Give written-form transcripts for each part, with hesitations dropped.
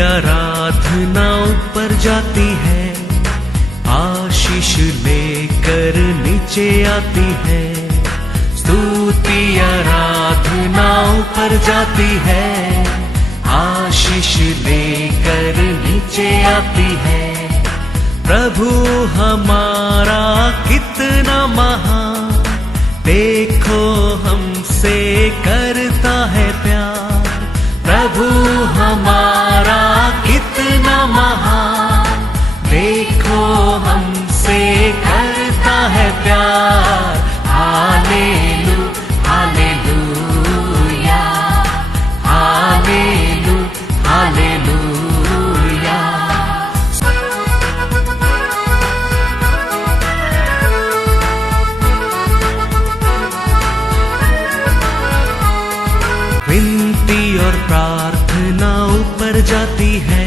आराधना ऊपर जाती है, आशीष लेकर नीचे आती है। स्तुति आराधना ऊपर जाती है, आशीष लेकर नीचे आती है। प्रभु हमारा कितना महान, देखो हमसे करता है प्यार। प्रभु हमारा कितना महान, देखो हमसे करता है प्यार। हालेलू हालेलूया, हालेलू हालेलूया। विनती और प्रार्थना ऊपर जाती है,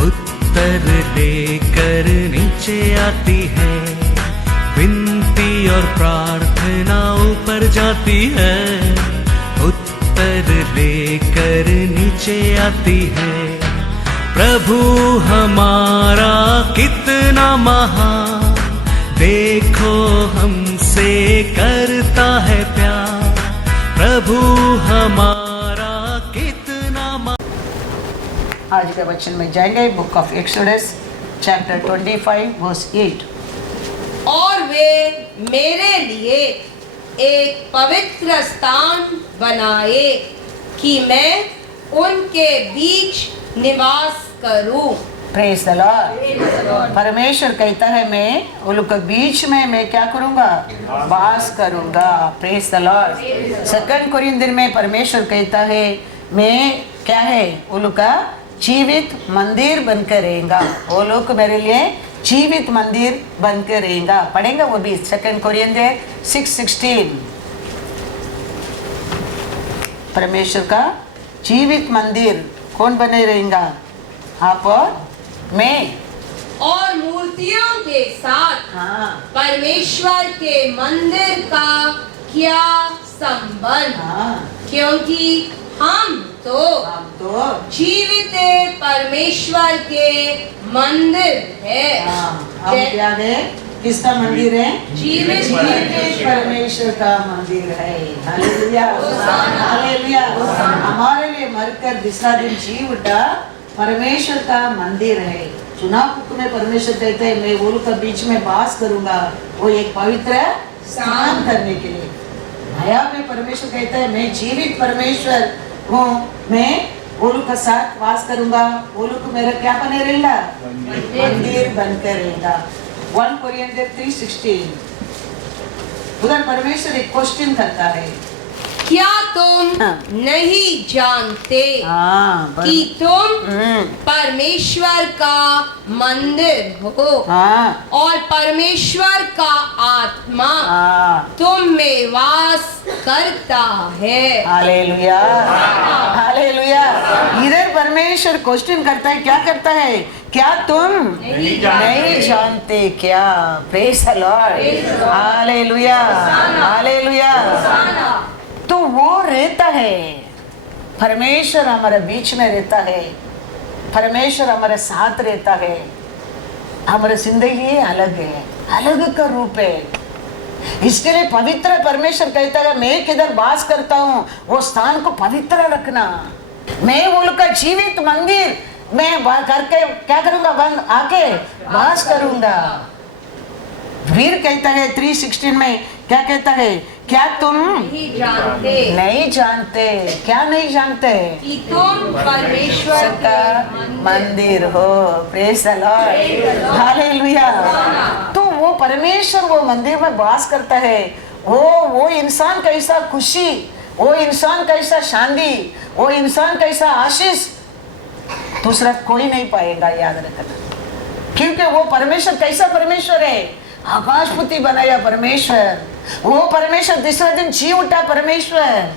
उत्तर लेकर नीचे आती है। विनती और प्रार्थना ऊपर जाती है, उत्तर लेकर नीचे आती है। प्रभु हमारा कितना महान, देखो हमसे करता है प्यार। प्रभु हमारा कितना आज के वचन में जाएंगे book of Exodus chapter 25 verse 8। और वे मेरे लिए एक पवित्र स्थान बनाए कि मैं उनके बीच निवास करूं। Praise the Lord. परमेश्वर कहता है मैं उन लोग के बीच में मैं क्या करूंगा, वास करूंगा। Praise the Lord. सेकंड कोरिन्थियर में परमेश्वर कहता है मैं क्या है, उन लोग का जीवित मंदिर बनकर रहेगा। वो लोग मेरे लिए जीवित मंदिर बनकर रहेगा। पढ़ेंगे वो भी सेकंड कोरिन्थियर 6:16। परमेश्वर का जीवित मंदिर कौन बने रहेगा, आप और मैं। और मूर्तियों के साथ परमेश्वर के मंदिर का क्या संबंध। क्योंकि हम तो जीवित परमेश्वर के मंदिर है। हम क्या है, किसका मंदिर है, जीवित परमेश्वर का मंदिर है। Hallelujah hallelujah. हमारे लिए मरकर दूसरा दिन जी उठा, परमेश्वर का मंदिर है। चुनाव पुस्तक में परमेश्वर कहते हैं मैं वो लोग के बीच में वास करूंगा, वो एक पवित्र स्नान करने के लिए। नया में परमेश्वर कहता है मैं जीवित परमेश्वर हूँ, मैं वो लोग के साथ वास करूंगा। वो लोग मेरा क्या बने रहेगा, मंदिर बनकर रहेगा। 1 कोरिन्थियर 3:16। उधर परमेश्वर एक क्वेश्चन करता है, क्या तुम नहीं जानते कि तुम परमेश्वर का मंदिर हो और परमेश्वर का आत्मा तुम में वास करता है। Hallelujah hallelujah. इधर परमेश्वर क्वेश्चन करता है, क्या करता है, क्या तुम नहीं जानते क्या। Praise the Lord. Hallelujah hallelujah. तो वो रहता है, परमेश्वर हमारे बीच में रहता है, परमेश्वर हमारे साथ रहता है। हमारी जिंदगी अलग है, अलग का रूप है। इसके लिए पवित्र परमेश्वर कहता है मैं किधर वास करता हूँ वो स्थान को पवित्र रखना। मैं उनका जीवित मंदिर मैं करके क्या करूंगा, बंद आके वास करूंगा। वीर कहता है 3:16 में क्या कहता है, क्या तुम नहीं जानते क्या नहीं जानते कि तुम परमेश्वर का मंदिर हो। Praise the Lord hallelujah. तो वो परमेश्वर वो मंदिर में वास करता है। वो इंसान कैसा खुशी, वो इंसान कैसा शांति, वो इंसान कैसा आशीष दूसरा कोई नहीं पाएगा। याद रखना, क्योंकि वो परमेश्वर कैसा परमेश्वर है, आकाशपति बनाया परमेश्वर। वो परमेश्वर दूसरा दिन जी उठा परमेश्वर।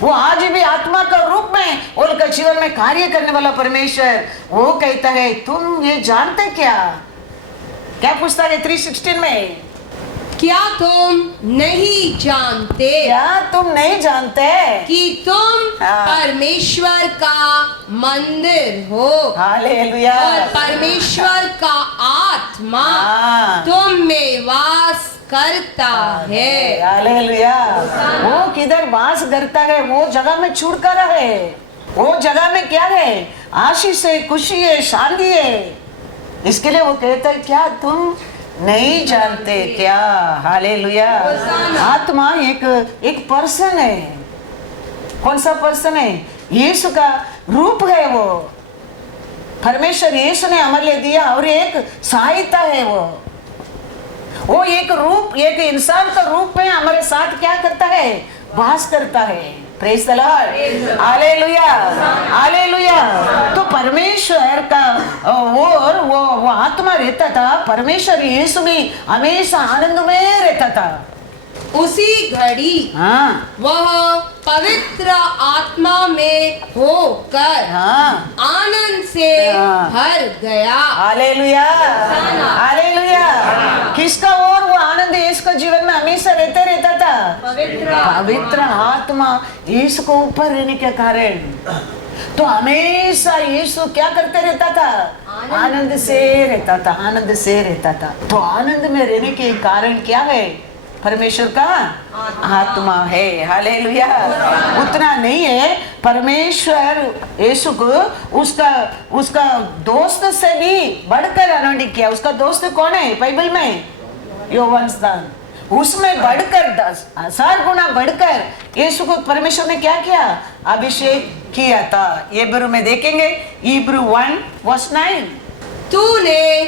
वो आज भी आत्मा का रूप में उनका जीवन में कार्य करने वाला परमेश्वर। वो कहता है तुम ये जानते क्या, क्या पूछता है 3:16 में, क्या तुम नहीं जानते क्या तुम नहीं जानते कि तुम हाँ। परमेश्वर का मंदिर हो हालेलुया और परमेश्वर का आत्मा हाँ। तुम में वास करता है। हालेलुया वो किधर वास करता है, वो जगह में छुटकारा है, वो जगह में क्या है, आशीष है, खुशी है, शांति है। इसके लिए वो कहता है क्या तुम नहीं जानते क्या। हालेलुया आत्मा एक पर्सन है। कौन सा पर्सन है? यीशु का रूप है वो। परमेश्वर यीशु ने हमारे लिए दिया और एक सहायता है वो एक रूप, एक इंसान का रूप में हमारे साथ क्या करता है, वास करता है। Praise the Lord hallelujah hallelujah. तो परमेश्वर का वो आत्मा रहता था, परमेश्वर यीशु भी हमेशा आनंद में रहता था। उसी घड़ी हाँ वह पवित्र आत्मा में होकर हाँ आनंद से हाँ। भर गया। Hallelujah hallelujah. किसका और वो आनंद इसका जीवन में हमेशा रहता था। पवित्र आत्मा यीशु को ऊपर रहने के कारण तो हमेशा यीशु क्या करते रहता था, आनंद से रहता था, आनंद से रहता था। तो आनंद में रहने के कारण क्या है, परमेश्वर का आत्मा है। हालेलुया। उतना नहीं है, परमेश्वर यीशु को उसका दोस्त से भी बढ़कर अनोइंटिंग किया। उसका दोस्त कौन है बाइबल में? योहान स्नान। उसमें बढ़कर 10,000 गुना बढ़कर यीशु को परमेश्वर ने क्या किया, अभिषेक किया था। इब्रू में देखेंगे, इब्रू 1:9। तूने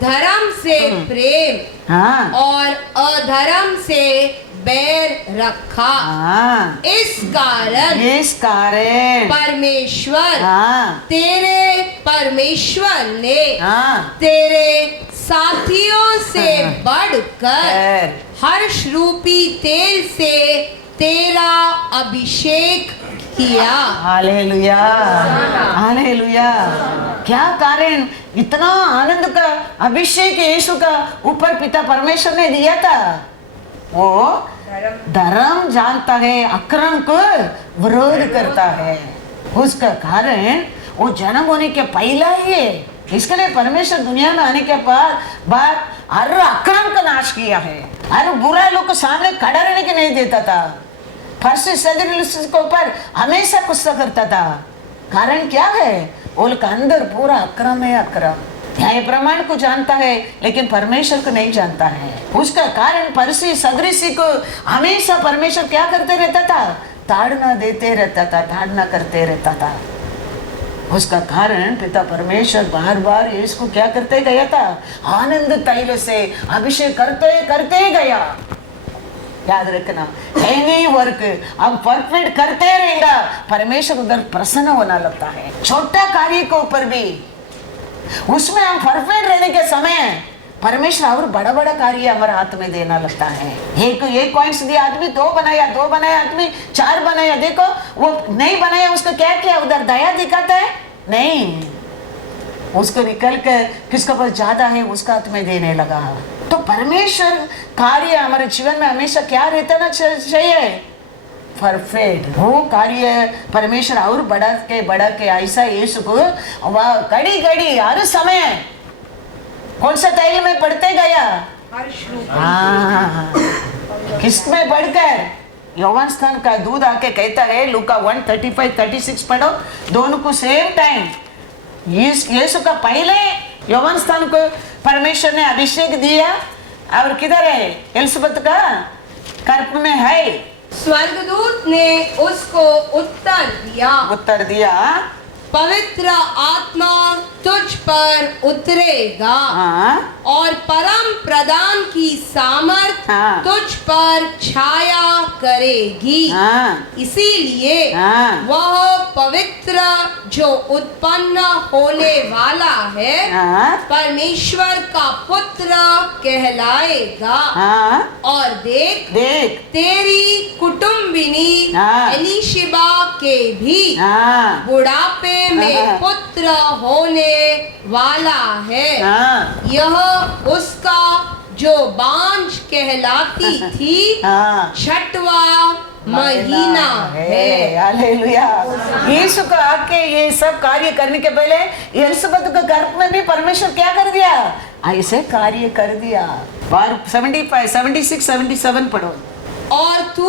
धर्म से प्रेम हाँ और अधर्म से बैर रखा, हाँ इस कारण परमेश्वर तेरे परमेश्वर ने हाँ तेरे साथियों से बढ़कर हर्ष रूपी तेल से तेरा अभिषेक किया। Hallelujah hallelujah. क्या कारण, इतना आनंद का अभिषेक यीशु का ऊपर पिता परमेश्वर ने दिया था। वो धर्म जानता है, अक्रम को विरोध करता है। उसका कारण वो जन्म होने के पहला ही है। इसके लिए परमेश्वर दुनिया में आने के बाद हर अक्रम का नाश किया है, हर बुरा लोग को सामने खड़ा रहने के नहीं देता था। फर्शी सदरी के ऊपर हमेशा गुस्सा करता था। कारण क्या है, वो लोग अंदर पूरा अक्रम है, अक्रम। न्याय प्रमाण को जानता है लेकिन परमेश्वर को नहीं जानता है। उसका कारण फर्शी सदृशी को हमेशा परमेश्वर क्या करते रहता था, ताड़ना देते रहता था, ताड़ना करते रहता था। उसका कारण पिता परमेश्वर बार बार इसको क्या करते गया था, आनंद तैल से अभिषेक करते करते गया। याद रखना, एनी वर्क हम परफेक्ट करते रहेगा, परमेश्वर उधर प्रसन्न होना लगता है। छोटा कार्य के ऊपर भी उसमें हम परफेक्ट रहने के समय परमेश्वर और बड़ा बड़ा कार्य हमारे हाथ में देना लगता है। एक कॉइन्स दिया आदमी, 2 बनाया, 2 बनाया आदमी 4 बनाया। देखो वो नहीं बनाया, उसका क्या किया, उधर दया दिखाता है नहीं, उसको निकल कर किसके पास ज्यादा है उसका हाथ में देने लगा। तो परमेश्वर कार्य हमारे जीवन में हमेशा क्या रहता ना चाहिए, परफेक्ट। वो कार्य परमेश्वर और बढ़ा के ऐसा यीशु को वह घड़ी घड़ी हर समय कौन सा तैल में बढ़ते गया, किस में बढ़कर, योहान स्थान का दूध आके कहता है, लूका 1:35-36 पढ़ो, दोनों को सेम टाइम यीशु का पहले योहान स्थान को परमेश्वर ने अभिषेक दिया। और किधर है, एलिसबेथ का गर्भ में है। स्वर्गदूत ने उसको उत्तर दिया, पवित्र आत्मा तुझ पर उतरेगा और परम प्रधान की सामर्थ तुझ पर छाया करेगी। इसीलिए वह पवित्र जो उत्पन्न होने वाला है परमेश्वर का पुत्र कहलाएगा। और देख तेरी कुटुंबिनी एलीशिबा के भी बुढ़ापे में पुत्र होने वाला है। यह उसका जो बांझ कहलाती थी, हाँ, छठवां महीना है। हालेलुया। यीशु को आके ये सब कार्य करने के पहले एलिसबेथ के गर्भ में भी परमेश्वर क्या कर दिया? ऐसे कार्य कर दिया। 75, 76, 77 पढ़ो। और तू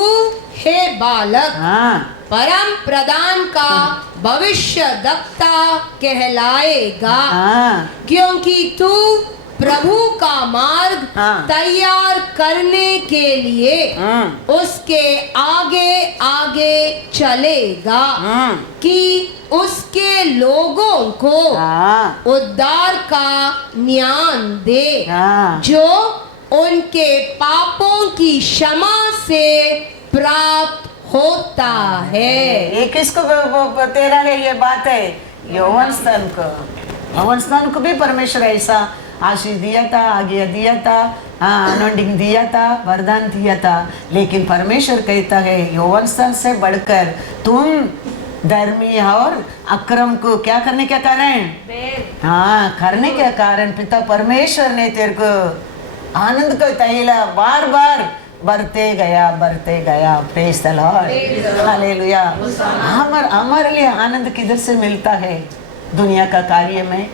हे बालक, हाँ, परम प्रधान का भविष्यद्वक्ता कहलाएगा, हाँ, क्योंकि तू प्रभु का मार्ग हाँ, तैयार करने के लिए उसके आगे आगे चलेगा, कि उसके लोगों को हाँ, उद्धार का ज्ञान दे, हाँ, जो उनके पापों की क्षमा से प्राप्त होता है। ये किसको तेरा है? ये बात है यौवन स्थान को। यौवन स्थान को भी परमेश्वर ऐसा आशीष दिया था, आज्ञा दिया था, हाँ, अनॉइंटिंग दिया था, वरदान दिया था। लेकिन परमेश्वर कहता है यौवन स्थान से बढ़कर तुम धर्मी और अक्रम को क्या करने के कारण, हाँ, करने के कारण पिता परमेश्वर ने तेरे को आनंद का तैला बार बार बढ़ते गया। Praise the Lord, hallelujah. हमारे लिए आनंद किधर से मिलता है? दुनिया का कार्य में।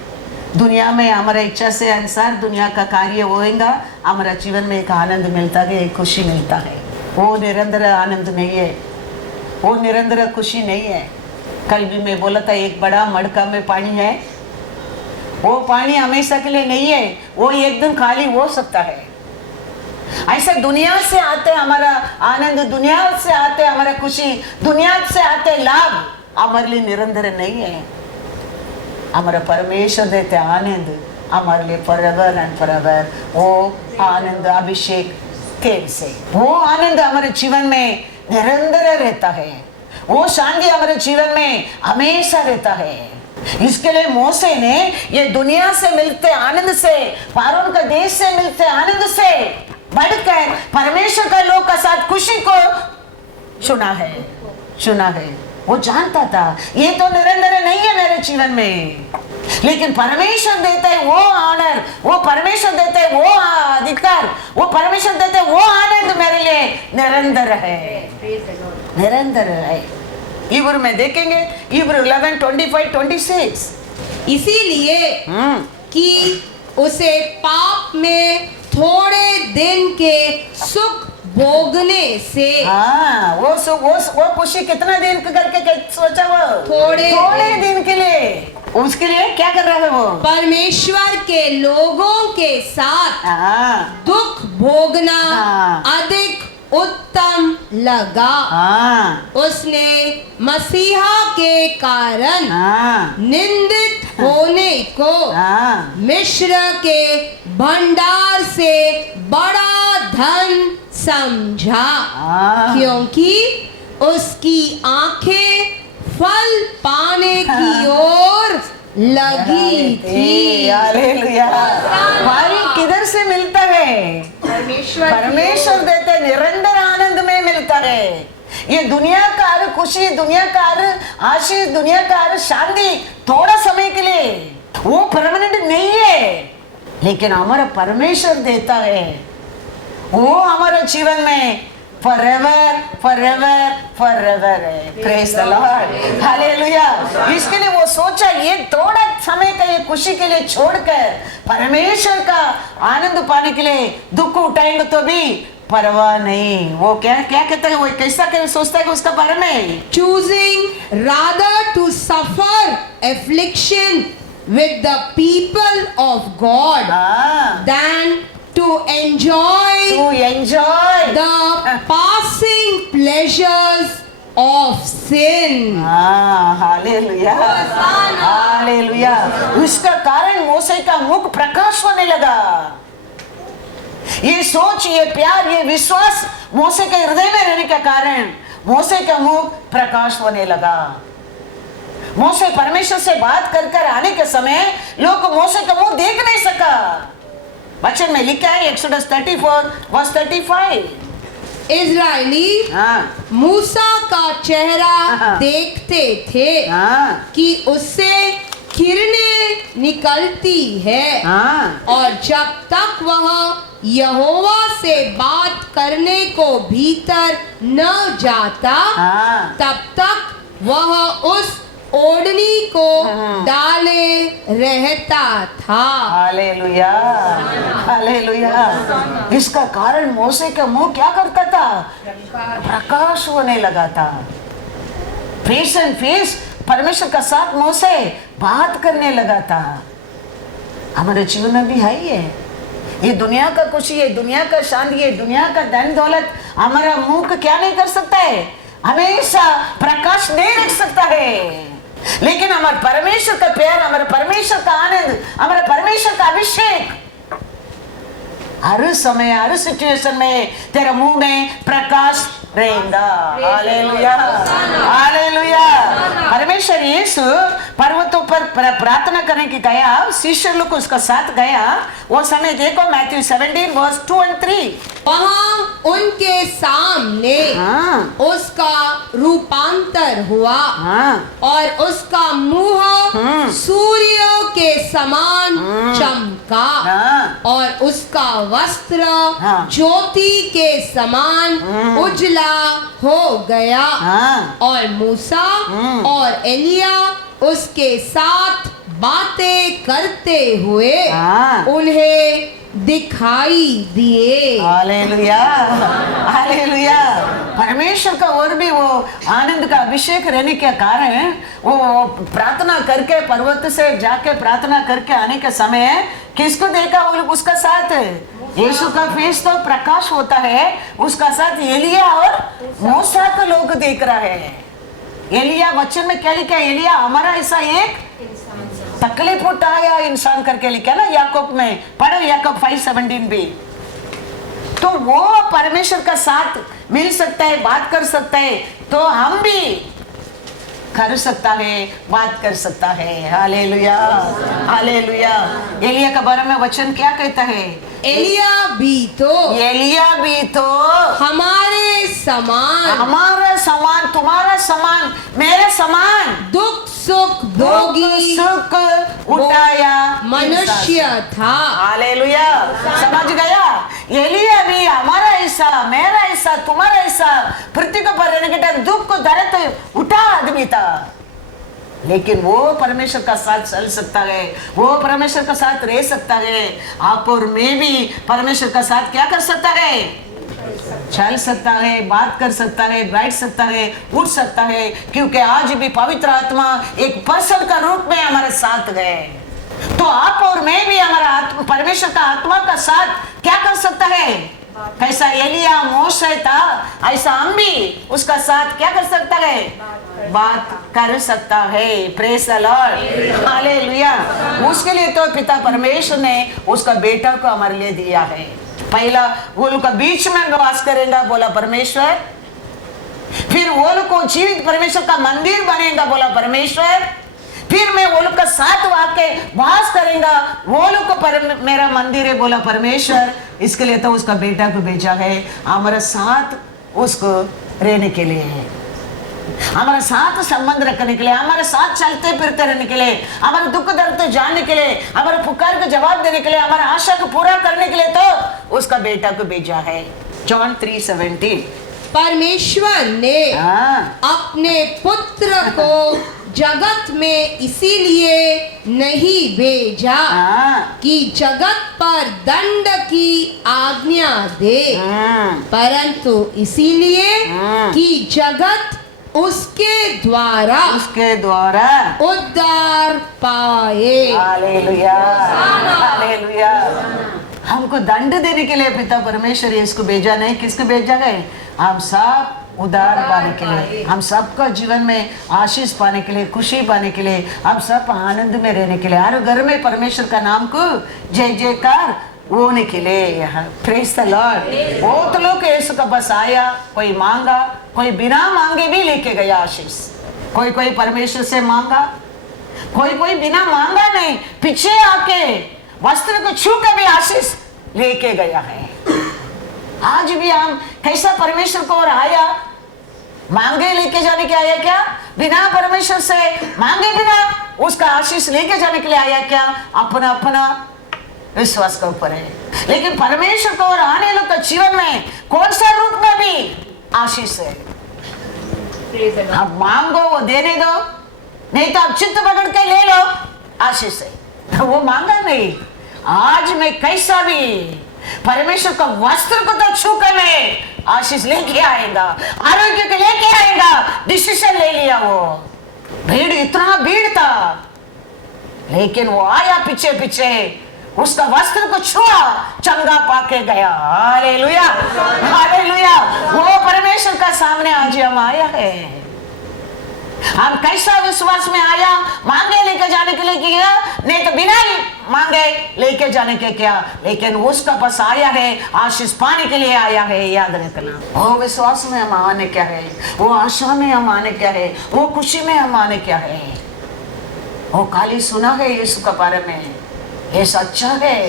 दुनिया में हमारा इच्छा से अनुसार दुनिया का कार्य होएगा, हमारा जीवन में एक आनंद मिलता है, एक खुशी मिलता है। वो निरंतर आनंद नहीं है, वो निरंतर खुशी नहीं है। कल भी मैं बोला था एक बड़ा मटका में पानी है, वो पानी हमेशा के लिए नहीं है, वो एक दिन खाली हो सकता है। ऐसा दुनिया से आते हमारा आनंद, दुनिया से आते हमारा खुशी, दुनिया से आते लाभ हमारे लिए निरंतर नहीं है। हमारा परमेश्वर देते आनंद हमारे लिए forever and forever। वो आनंद अभिषेक तेल से, वो आनंद हमारे जीवन में निरंतर रहता है। वो शांति हमारे जीवन में हमेशा रहता है। इसके लिए मोसे ने ये दुनिया से मिलते आनंद से, फारून का देश से मिलते आनंद से बढ़कर परमेश्वर का लोग का साथ खुशी को चुना है। वो जानता था ये तो निरंतर नहीं है मेरे जीवन में, लेकिन परमेश्वर देता है वो ऑनर, वो परमेश्वर देता है वो अधिकार, वो परमेश्वर देता है वो आनंद मेरे लिए निरंतर है। इब्रू में देखेंगे, इब्रू 11, 25, 26। इसीलिए कि उसे पाप में थोड़े दिन के सुख भोगने से, हाँ, वो खुशी कितना दिन करके सोचा? वो थोड़े दिन के लिए। उसके लिए क्या कर रहा है वो? परमेश्वर के लोगों के साथ दुख भोगना अधिक उत्तम लगा। उसने मसीहा के कारण निंदित होने को मिस्र के भंडार से बड़ा धन समझा, क्योंकि उसकी आंखें फल पाने की ओर लगी थी। हालेलुया। भाई किधर से मिलता है? परमेश्वर देते, निरंतर आनंद में मिलता है। ये दुनिया का खुशी, दुनिया का आशीष, दुनिया का शांति थोड़ा समय के लिए, वो परमानेंट नहीं है। लेकिन हमारा परमेश्वर देता है, वो हमारे जीवन में forever है। Praise the Lord, hallelujah. इसके लिए वो सोचा ये थोड़ा समय का ये खुशी के लिए छोड़कर परमेश्वर का आनंद पाने के लिए दुख उठाएंगे तो भी परवाह नहीं। वो क्या कहता है? वो कैसा सोचता है कि उसका बारे में? choosing rather to suffer affliction with the people of God than to enjoy the passing pleasures of sin। Hallelujah, hallelujah. उसका कारण मोसे का मुख प्रकाश होने लगा। ये सोच, ये प्यार, ये विश्वास मोसे के हृदय में रहने के कारण मोसे का मुख प्रकाश होने लगा। मोसे परमेश्वर से बात कर आने के समय लोग मोसे का मुंह देख नहीं सका। वचन में लिखा है एक्सोडस 34 वर्स 35। इजरायली मूसा का चेहरा देखते थे कि उससे किरणें निकलती है, और जब तक वह यहोवा से बात करने को भीतर न जाता, हाँ। तब तक वह उस ओढ़नी को डाले रहता था। Hallelujah, hallelujah. इसका कारण मोसे का मुंह क्या करता था? प्रकाश होने लगा था। फेस एंड फेस परमेश्वर का साथ मोसे बात करने लगा था। हमारे जीवन में भी है ये दुनिया का खुशी, ये दुनिया का शांति, ये दुनिया का धन दौलत हमारा मुंह को क्या नहीं कर सकता है? हमेशा प्रकाश नहीं रख सकता है। लेकिन हमारे परमेश्वर का प्यार, हमारे परमेश्वर का आनंद, हमारे परमेश्वर का अभिषेक हर समय हर सिचुएशन में तेरे मुंह में प्रकाश रहेगा। Hallelujah, hallelujah. परमेश्वर यीशु पर्वतों पर प्रार्थना करने की गया, शिष्य लोग उसका साथ गया। वो समय देखो मैथ्यू 17 वर्स 2 और 3। वहाँ उनके सामने उसका रूपांतर हुआ और उसका मुंह सूर्य के समान चमका और उसका वस्त्र ज्योति के समान उजला हो गया और मूसा और एलिया उसके साथ बातें करते हुए उन्हें दिखाई दिए। Hallelujah, hallelujah. परमेश्वर का और भी वो आनंद का अभिषेक रहने के कारण वो प्रार्थना करके पर्वत से जाके प्रार्थना करके आने के समय किसको देखा? उसका साथ यीशु का फेस तो प्रकाश होता है, उसका साथ एलिया और मूसा को लोग देख रहा है। एलिया वचन में क्या लिखा? एलिया हमारा ऐसा एक तकलीफ उठाया इंसान करके लिखा ना याकूब में, पढ़ो याकूब 5:17 भी। तो वो परमेश्वर का साथ मिल सकता है, बात कर सकता है, तो हम भी कर सकता है, बात कर सकता है। Hallelujah, hallelujah. एलिया के बारे में वचन क्या कहता है? एलिया भी तो हमारे समान, तुम्हारा समान, मेरे समान दुख सुख भोगी सुख उठाया मनुष्य था। हालेलुया, समझ गया? एलिया भी हमारा हिस्सा, मेरा हिस्सा, तुम्हारा हिस्सा, पृथ्वी को पर रहने के टाइम दुख को दर्द उठा आदमी था। लेकिन वो परमेश्वर का साथ चल सकता है, वो परमेश्वर का साथ रह सकता है। आप और मैं भी परमेश्वर का साथ क्या कर सकता है? चल सकता है, बात कर सकता है, बैठ सकता है, उठ सकता है, क्योंकि आज भी पवित्र आत्मा एक पर्सन का रूप में हमारे साथ गए। तो आप और मैं भी हमारा परमेश्वर का आत्मा का साथ क्या कर सकता है? कैसा एलिया मोशे था, ऐसा हम भी उसका साथ क्या कर सकता है? बात कर सकता है। Praise the Lord, hallelujah. उसके लिए तो पिता परमेश्वर ने उसका बेटा को हमारे लिए दिया है। पहला वो लोग का बीच में वास करेगा बोला परमेश्वर, फिर वो लोग को जीवित परमेश्वर का मंदिर बनेगा बोला परमेश्वर, फिर मैं वो लोग का साथ आके वास करेगा, वो लोग को मेरा मंदिर है बोला परमेश्वर। इसके लिए तो उसका बेटा को भेजा है, हमारा साथ उसको रहने के लिए है, हमारे साथ संबंध रखने के लिए, हमारे साथ चलते फिरते रहने के लिए, हमारे दुख दर्द जानने के लिए, हमारे पुकार को जवाब देने के लिए, हमारे आशा को पूरा करने के लिए तो उसका बेटा को भेजा है। जॉन 3:17। परमेश्वर ने अपने पुत्र को जगत में इसीलिए नहीं भेजा कि जगत पर दंड की आज्ञा दे, परंतु इसीलिए कि जगत उसके द्वारा उद्धार पाए। Hallelujah, hallelujah. हमको दंड देने के लिए पिता परमेश्वर इसको भेजा नहीं, किसको भेजा गए? हम सब उद्धार पाने के लिए, हम सबका जीवन में आशीष पाने के लिए, खुशी पाने के लिए, हम सब आनंद में रहने के लिए, हर घर में परमेश्वर का नाम को जय जयकार होने के लिए। Praise the Lord. बहुत लोग यीशु का बस आया, कोई मांगा, कोई बिना मांगे भी लेके गया आशीष, कोई परमेश्वर से मांगा, कोई बिना मांगा नहीं, पीछे आके वस्त्र को छू के भी आशीष लेके गया है। आज भी हम कैसा परमेश्वर को और आया, मांगे लेके जाने के आया क्या? बिना परमेश्वर से मांगे बिना उसका आशीष लेके जाने के लिए आया क्या? अपना अपना विश्वास के ऊपर है। लेकिन परमेश्वर को और आने लोग के जीवन में कौन सा रूप में भी आशीष है। अब मांगो वो देने दो, नहीं तो अब चित्त पकड़ के ले लो, आशीष है। वो मांगा नहीं, आज मैं कैसा भी परमेश्वर का वस्त्र को तो छू कर ले आशीष लेके आएगा, आरोग्य को लेके आएगा। डिसीजन ले लिया वो। भीड़, इतना भीड़ था, लेकिन वो आया पीछे पीछे, उसका वस्त्र को छुआ, चंगा पाके गया। Hallelujah, hallelujah. वो परमेश्वर का सामने आज हम आया है। हम कैसा विश्वास में आया, मांगे लेके जाने के लिए किया, नहीं तो बिना मांगे लेके जाने के क्या, लेकिन उसका पास आया है, आशीष पाने के लिए आया है। याद रखना, वो विश्वास में हम आने क्या है, वो आशा में हम आने क्या है, वो खुशी में हम आने क्या है। वो खाली सुना है यीशु के बारे में, ये सच्चा है,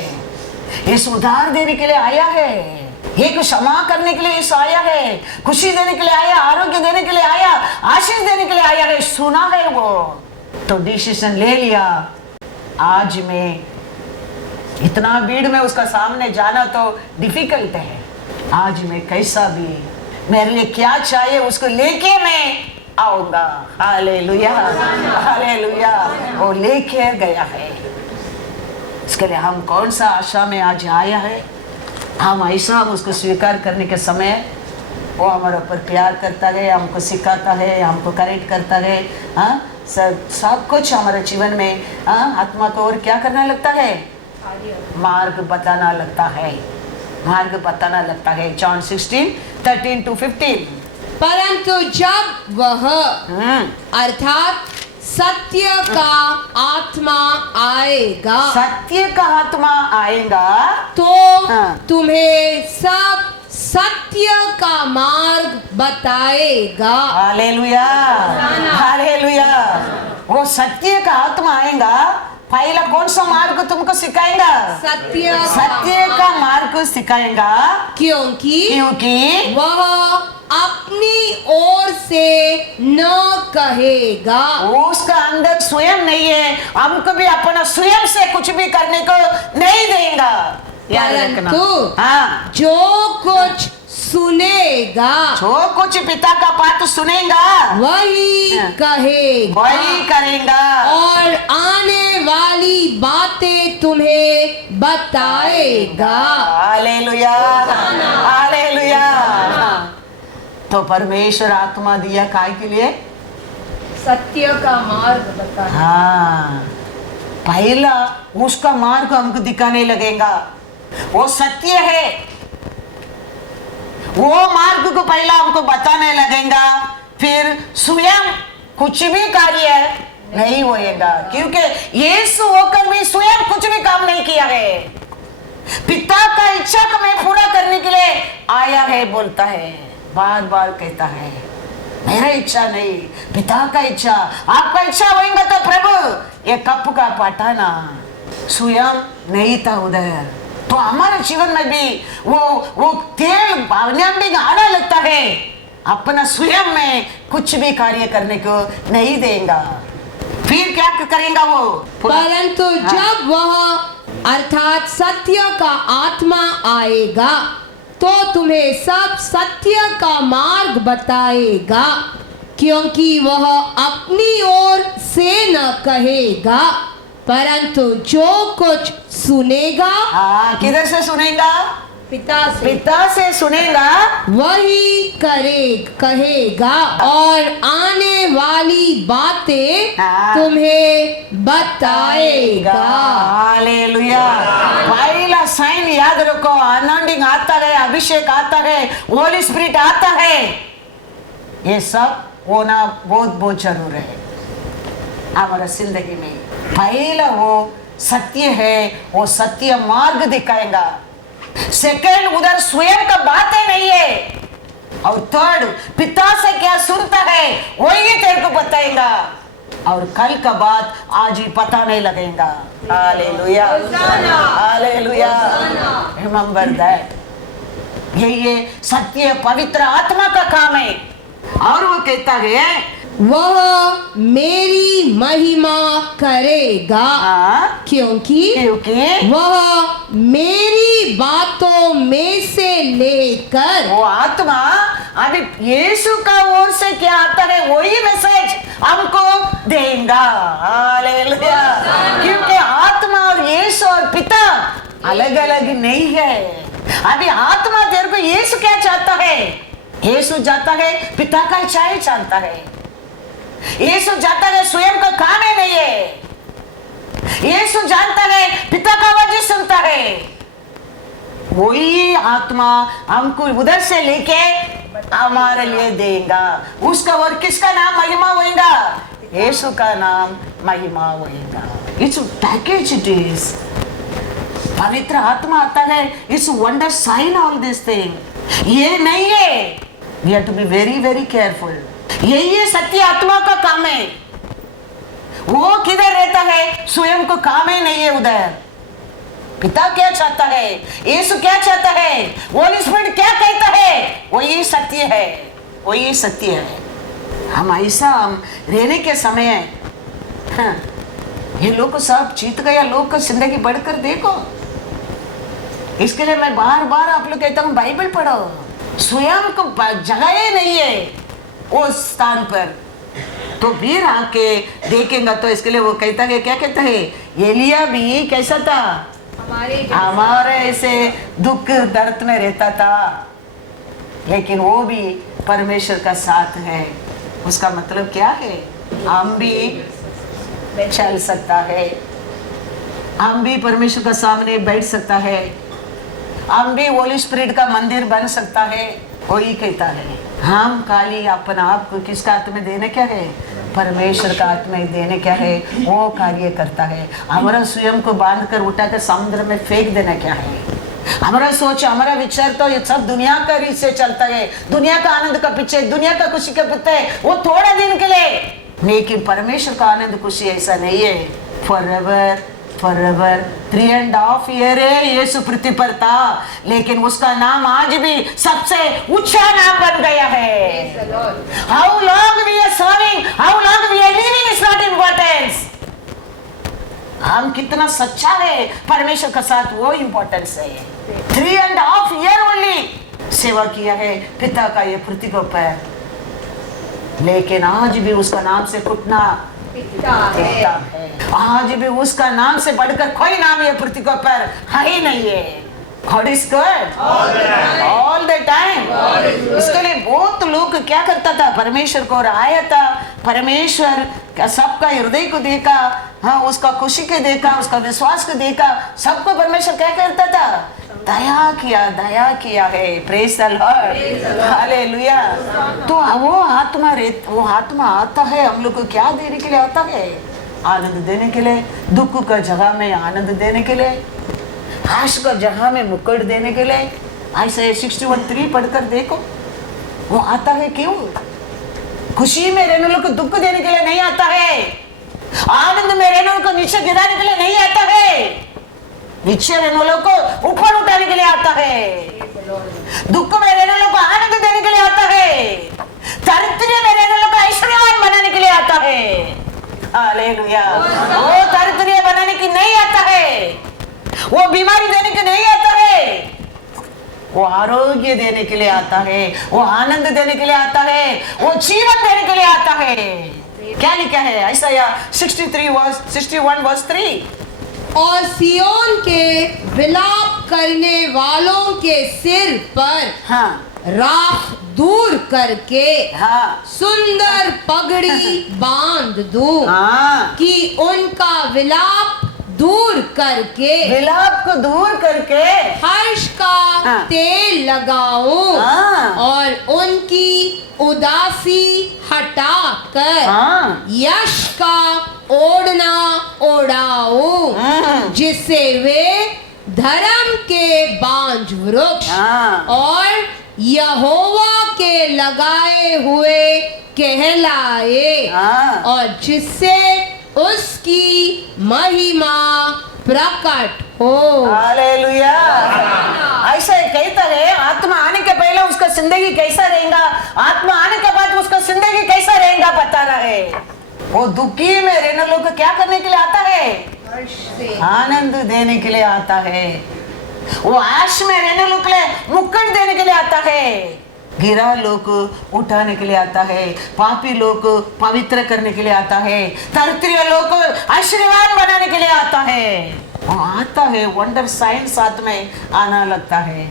ये उधार देने के लिए आया है, ये क्षमा करने के लिए यीशु आया है, खुशी देने के लिए आया, आरोग्य देने के लिए आया, आशीष देने के लिए आया है। सुना है वो, तो डिसीजन ले लिया। आज में इतना भीड़ में उसका सामने जाना तो डिफिकल्ट है। आज में कैसा भी मेरे लिए क्या चाहिए उसको लेके मैं आऊंगा। Hallelujah, hallelujah. वो लेके गया है। इसके लिए हम कौन सा आशा में आज आया है, हम ऐसा उसको स्वीकार करने के समय वो हमारे ऊपर प्यार करता है, हमको सिखाता है, हमको करेक्ट करता है। हाँ, सब कुछ हमारे जीवन में आत्मा को और क्या करना लगता है, मार्ग बताना लगता है, मार्ग बताना लगता है। जॉन 16:13-15। परंतु जब वह अर्थात सत्य का आत्मा आएगा, सत्य का आत्मा आएगा तो तुम्हें सब सत्य का मार्ग बताएगा। Hallelujah, hallelujah. वो सत्य का आत्मा आएगा, पहला कौन सा मार्ग तुमको सिखाएगा, सत्य का मार्ग सिखाएगा। क्योंकि वह अपनी ओर से न कहेगा। उसका अंदर स्वयं नहीं है, हमको भी अपना स्वयं से कुछ भी करने को नहीं देगा। परंतु हाँ, जो कुछ सुनेगा, जो कुछ पिता का बात सुनेगा वही कहेगा, वही करेगा, और आने वाली बातें तुम्हें बताएगा। Hallelujah, hallelujah. तो परमेश्वर आत्मा दिया काय के लिए, सत्य का मार्ग बताएगा। हाँ, पहला उसका मार्ग हमको दिखाने लगेगा। वो सत्य है, वो मार्ग को पहला हमको बताने लगेगा, फिर स्वयं कुछ भी कार्य नहीं होएगा, क्योंकि यीशु होकर भी स्वयं कुछ भी काम नहीं किया है। पिता का इच्छा को मैं पूरा करने के लिए आया है बोलता है, बार बार कहता है, मेरा इच्छा नहीं, पिता का इच्छा। आपका इच्छा होगा तो प्रभु ये कप का पटाना स्वयं नहीं था उधर। तो हमारे जीवन में भी वो तेल भी आना लगता है, अपना स्वयं में कुछ भी कार्य करने को नहीं देगा। फिर क्या करेगा वो, परंतु जब वह अर्थात सत्य का आत्मा आएगा तो तुम्हें सब सत्य का मार्ग बताएगा, क्योंकि वह अपनी ओर से न कहेगा, परंतु जो कुछ सुनेगा, किधर से सुनेगा, पिता से सुनेगा, वही कहेगा, और आने वाली बातें तुम्हें बताएगा। हालेलुया। पहला साइन याद रखो, अनॉइंटिंग आता है, अभिषेक आता है, होली स्पिरिट आता है, ये सब होना बहुत बहुत जरूर है हमारा जिंदगी में। पहला वो सत्य है, वो सत्य मार्ग दिखाएगा। सेकंड, उधर स्वयं का बातें नहीं है, और थर्ड, पिता से क्या सुनता है वही तेरे को बताएगा, और कल का बात आज ही पता नहीं लगेगा। Hallelujah, hallelujah. रिमेंबर दैट, ये सत्य पवित्र आत्मा का काम है। और वो कहता है वह मेरी महिमा करेगा, हाँ, क्योंकि क्योंकि वह मेरी बातों में से लेकर वो आत्मा अभी यीशु का ओर से क्या आता है वही मैसेज हमको देगा। हालेलुया। क्योंकि आत्मा और यीशु और पिता अलग अलग नहीं है। अभी आत्मा तेरे को यीशु क्या चाहता है? यीशु चाहता है पिता का इच्छाएं जानता है। यीशु जानता है स्वयं का काम ही नहीं है। यीशु जानता है पिता का आवाज सुनता है। वही आत्मा हमको उधर से लेके हमारे लिए देगा। उसका और किसका नाम महिमा होगा? यीशु का नाम महिमा होगा। It's package it is. पवित्र आत्मा आता है, it's wonder sign all this thing. ये नहीं है, we have to be very very careful. यही सत्य आत्मा का काम है। वो किधर रहता है? स्वयं को काम ही नहीं है उधर। पिता क्या चाहता है, यीशु क्या चाहता है, होली स्पिरिट क्या कहता है, वही सत्य है, वही सत्य है। हम ऐसा रहने के समय हाँ, ये लोग सब जीत गया, लोग का जिंदगी बढ़कर देखो। इसके लिए मैं बार बार आप लोग कहता हूँ बाइबल पढ़ो। स्वयं को जगह ही नहीं है उस स्थान पर, तो फिर आके देखेंगे। तो इसके लिए वो कहता है, क्या कहता है, एलिया भी कैसा था? हमारे ऐसे दुख दर्द में रहता था, लेकिन वो भी परमेश्वर का साथ है। उसका मतलब क्या है? हम भी चल सकता है, हम भी परमेश्वर का सामने बैठ सकता है, हम भी होली स्पिरिट का मंदिर बन सकता है। वही कहता है हम खाली अपना आप को किसका हाथ में देने क्या है? परमेश्वर का हाथ में देने क्या है? वो कार्य करता है। हमारा स्वयं को बांध कर उठाकर समुद्र में फेंक देना क्या है? हमारा सोच, हमारा विचार तो ये सब दुनिया का रीत से चलता है, दुनिया का आनंद का पीछे, दुनिया का खुशी के पीछे, वो थोड़ा दिन के लिए। लेकिन परमेश्वर का आनंद खुशी ऐसा नहीं है, फॉरएवर फॉरएवर। 3.5 ईयर यीशु पृथ्वी पर था, लेकिन उसका नाम आज भी सबसे ऊंचा नाम बन गया है। How long we are serving, how long we are living is not importance. हम कितना सच्चा है परमेश्वर के साथ, वो इम्पोर्टेंस है। 3.5 ईयर ओनली सेवा किया है पिता का ये पृथ्वी को पर, लेकिन आज भी उसका नाम से घुटना टेकता है। आज भी उसका नाम से बढ़कर कोई नाम ये पृथ्वी को पर है ही नहीं है। God is good all the time। इसके लिए बहुत लोग क्या करता था, परमेश्वर को आया था, परमेश्वर सबका हृदय को देखा, हाँ, उसका खुशी को देखा, उसका विश्वास को देखा, सबको परमेश्वर क्या करता था? दया किया है। Praise the Lord, hallelujah. तो वो आत्मा आता है हम लोग को क्या देने के लिए आता है? आनंद देने के लिए, दुख का जगह में आनंद देने के लिए, हर्ष का जगह में मुकुट देने के लिए। ऐसे 61:3 पढ़कर देखो, वो आता है क्यों? खुशी में रहने वालों को दुख देने के लिए नहीं आता है, आनंद में रहने वालों को नीचे गिराने के लिए नहीं आता है, नीचे रहने वालों को ऊपर उठाने के लिए आता है, दुख में रहने वालों को आनंद देने के लिए आता है, दरिद्र में रहने वालों को ऐश्वर्यवान बनाने के लिए आता है। हालेलुया। वो दरिद्र बनाने की नहीं आता है, वो बीमारी देने के नहीं आता है, वो आरोग्य देने के लिए आता है, वो आनंद देने के लिए आता है, वो जीवन देने के लिए आता है। क्या लिखा है? ऐसा 61:3 और सियोन के विलाप करने वालों के सिर पर हाँ, राख दूर करके हाँ, सुंदर पगड़ी बांध दूं, हाँ, कि उनका विलाप दूर करके विलाप को दूर करके हर्ष का हाँ, तेल लगाऊं, हाँ, और उनकी उदासी हटाकर हाँ, यश का ओढ़ना ओढ़ाऊं, जिससे वे धर्म के बांझ वृक्ष हाँ, और यहोवा के लगाए हुए कहलाए, हाँ, और जिससे उसकी महिमा प्रकट हो। हालेलुया। ऐसा कहता है आत्मा आने के पहले उसका जिंदगी कैसा रहेगा, आत्मा आने के बाद उसका जिंदगी कैसा रहेगा बता रहा है। वो दुखी में रहने लोग को क्या करने के लिए आता है, आनंद देने के लिए आता है। वो आश में रहने लोग के लिए मुक्कट देने के लिए आता है। गिरा लोग उठाने के लिए आता है, पापी लोग पवित्र करने के लिए आता है, धरतीय लोग आशीर्वाद बनाने के लिए आता है। वो आता है, वंडर साइंस साथ में आना लगता है,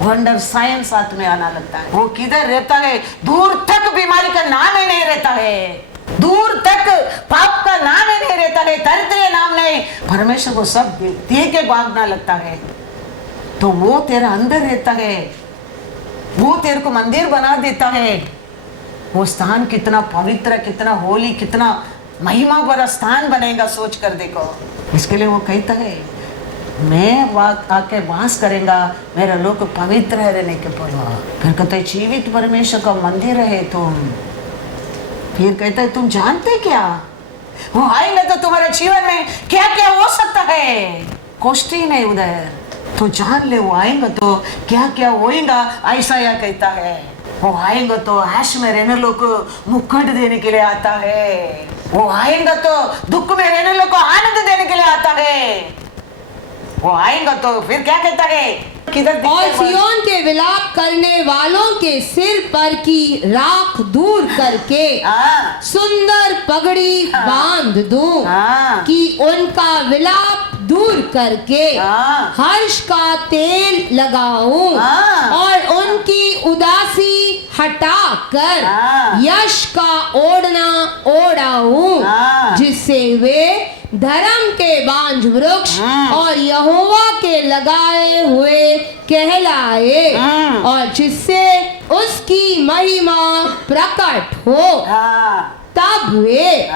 वंडर साइंस साथ में आना लगता है। वो किधर रहता है, दूर तक बीमारी का नाम ही नहीं रहता है, दूर तक पाप का नाम ही नहीं रहता है, धरतीय नाम नहीं, परमेश्वर को सब दे के भागना लगता है। तो वो तेरा अंदर रहता है, वो तेरे को मंदिर बना देता है। वो स्थान कितना पवित्र, कितना होली, कितना महिमा भरा स्थान बनेगा, सोच कर देखो। इसके लिए वो कहता है मैं आके वास करेगा, मेरा लोग पवित्र रहने के बोलो। फिर कहते है जीवित परमेश्वर का मंदिर है तुम। फिर कहता है तुम जानते क्या, वो आएंगे तो तुम्हारे जीवन में क्या क्या हो सकता है, कोष्ठी नहीं उधर तो जान ले। वो आएंगे तो क्या क्या होएगा, ऐसा या कहता है। वो आएंगे तो आश में रहने लोग को मुक्कट देने के लिए आता है। वो आएंगे तो दुख में रहने लोग को आनंद देने के लिए आता है। वो आएंगे तो फिर क्या कहता है, किधर और सियोन के विलाप करने वालों के सिर पर की राख दूर करके सुंदर पगड़ी बांध दूं, कि उनका विलाप दूर करके हर्ष का तेल लगाऊं, और उनकी उदासी हटाकर यश का ओढ़ना ओढ़ाऊं, जिससे वे धर्म के बांझ वृक्ष और यहोवा के लगाए हुए कहलाए, और जिससे उसकी महिमा प्रकट हो। तब वे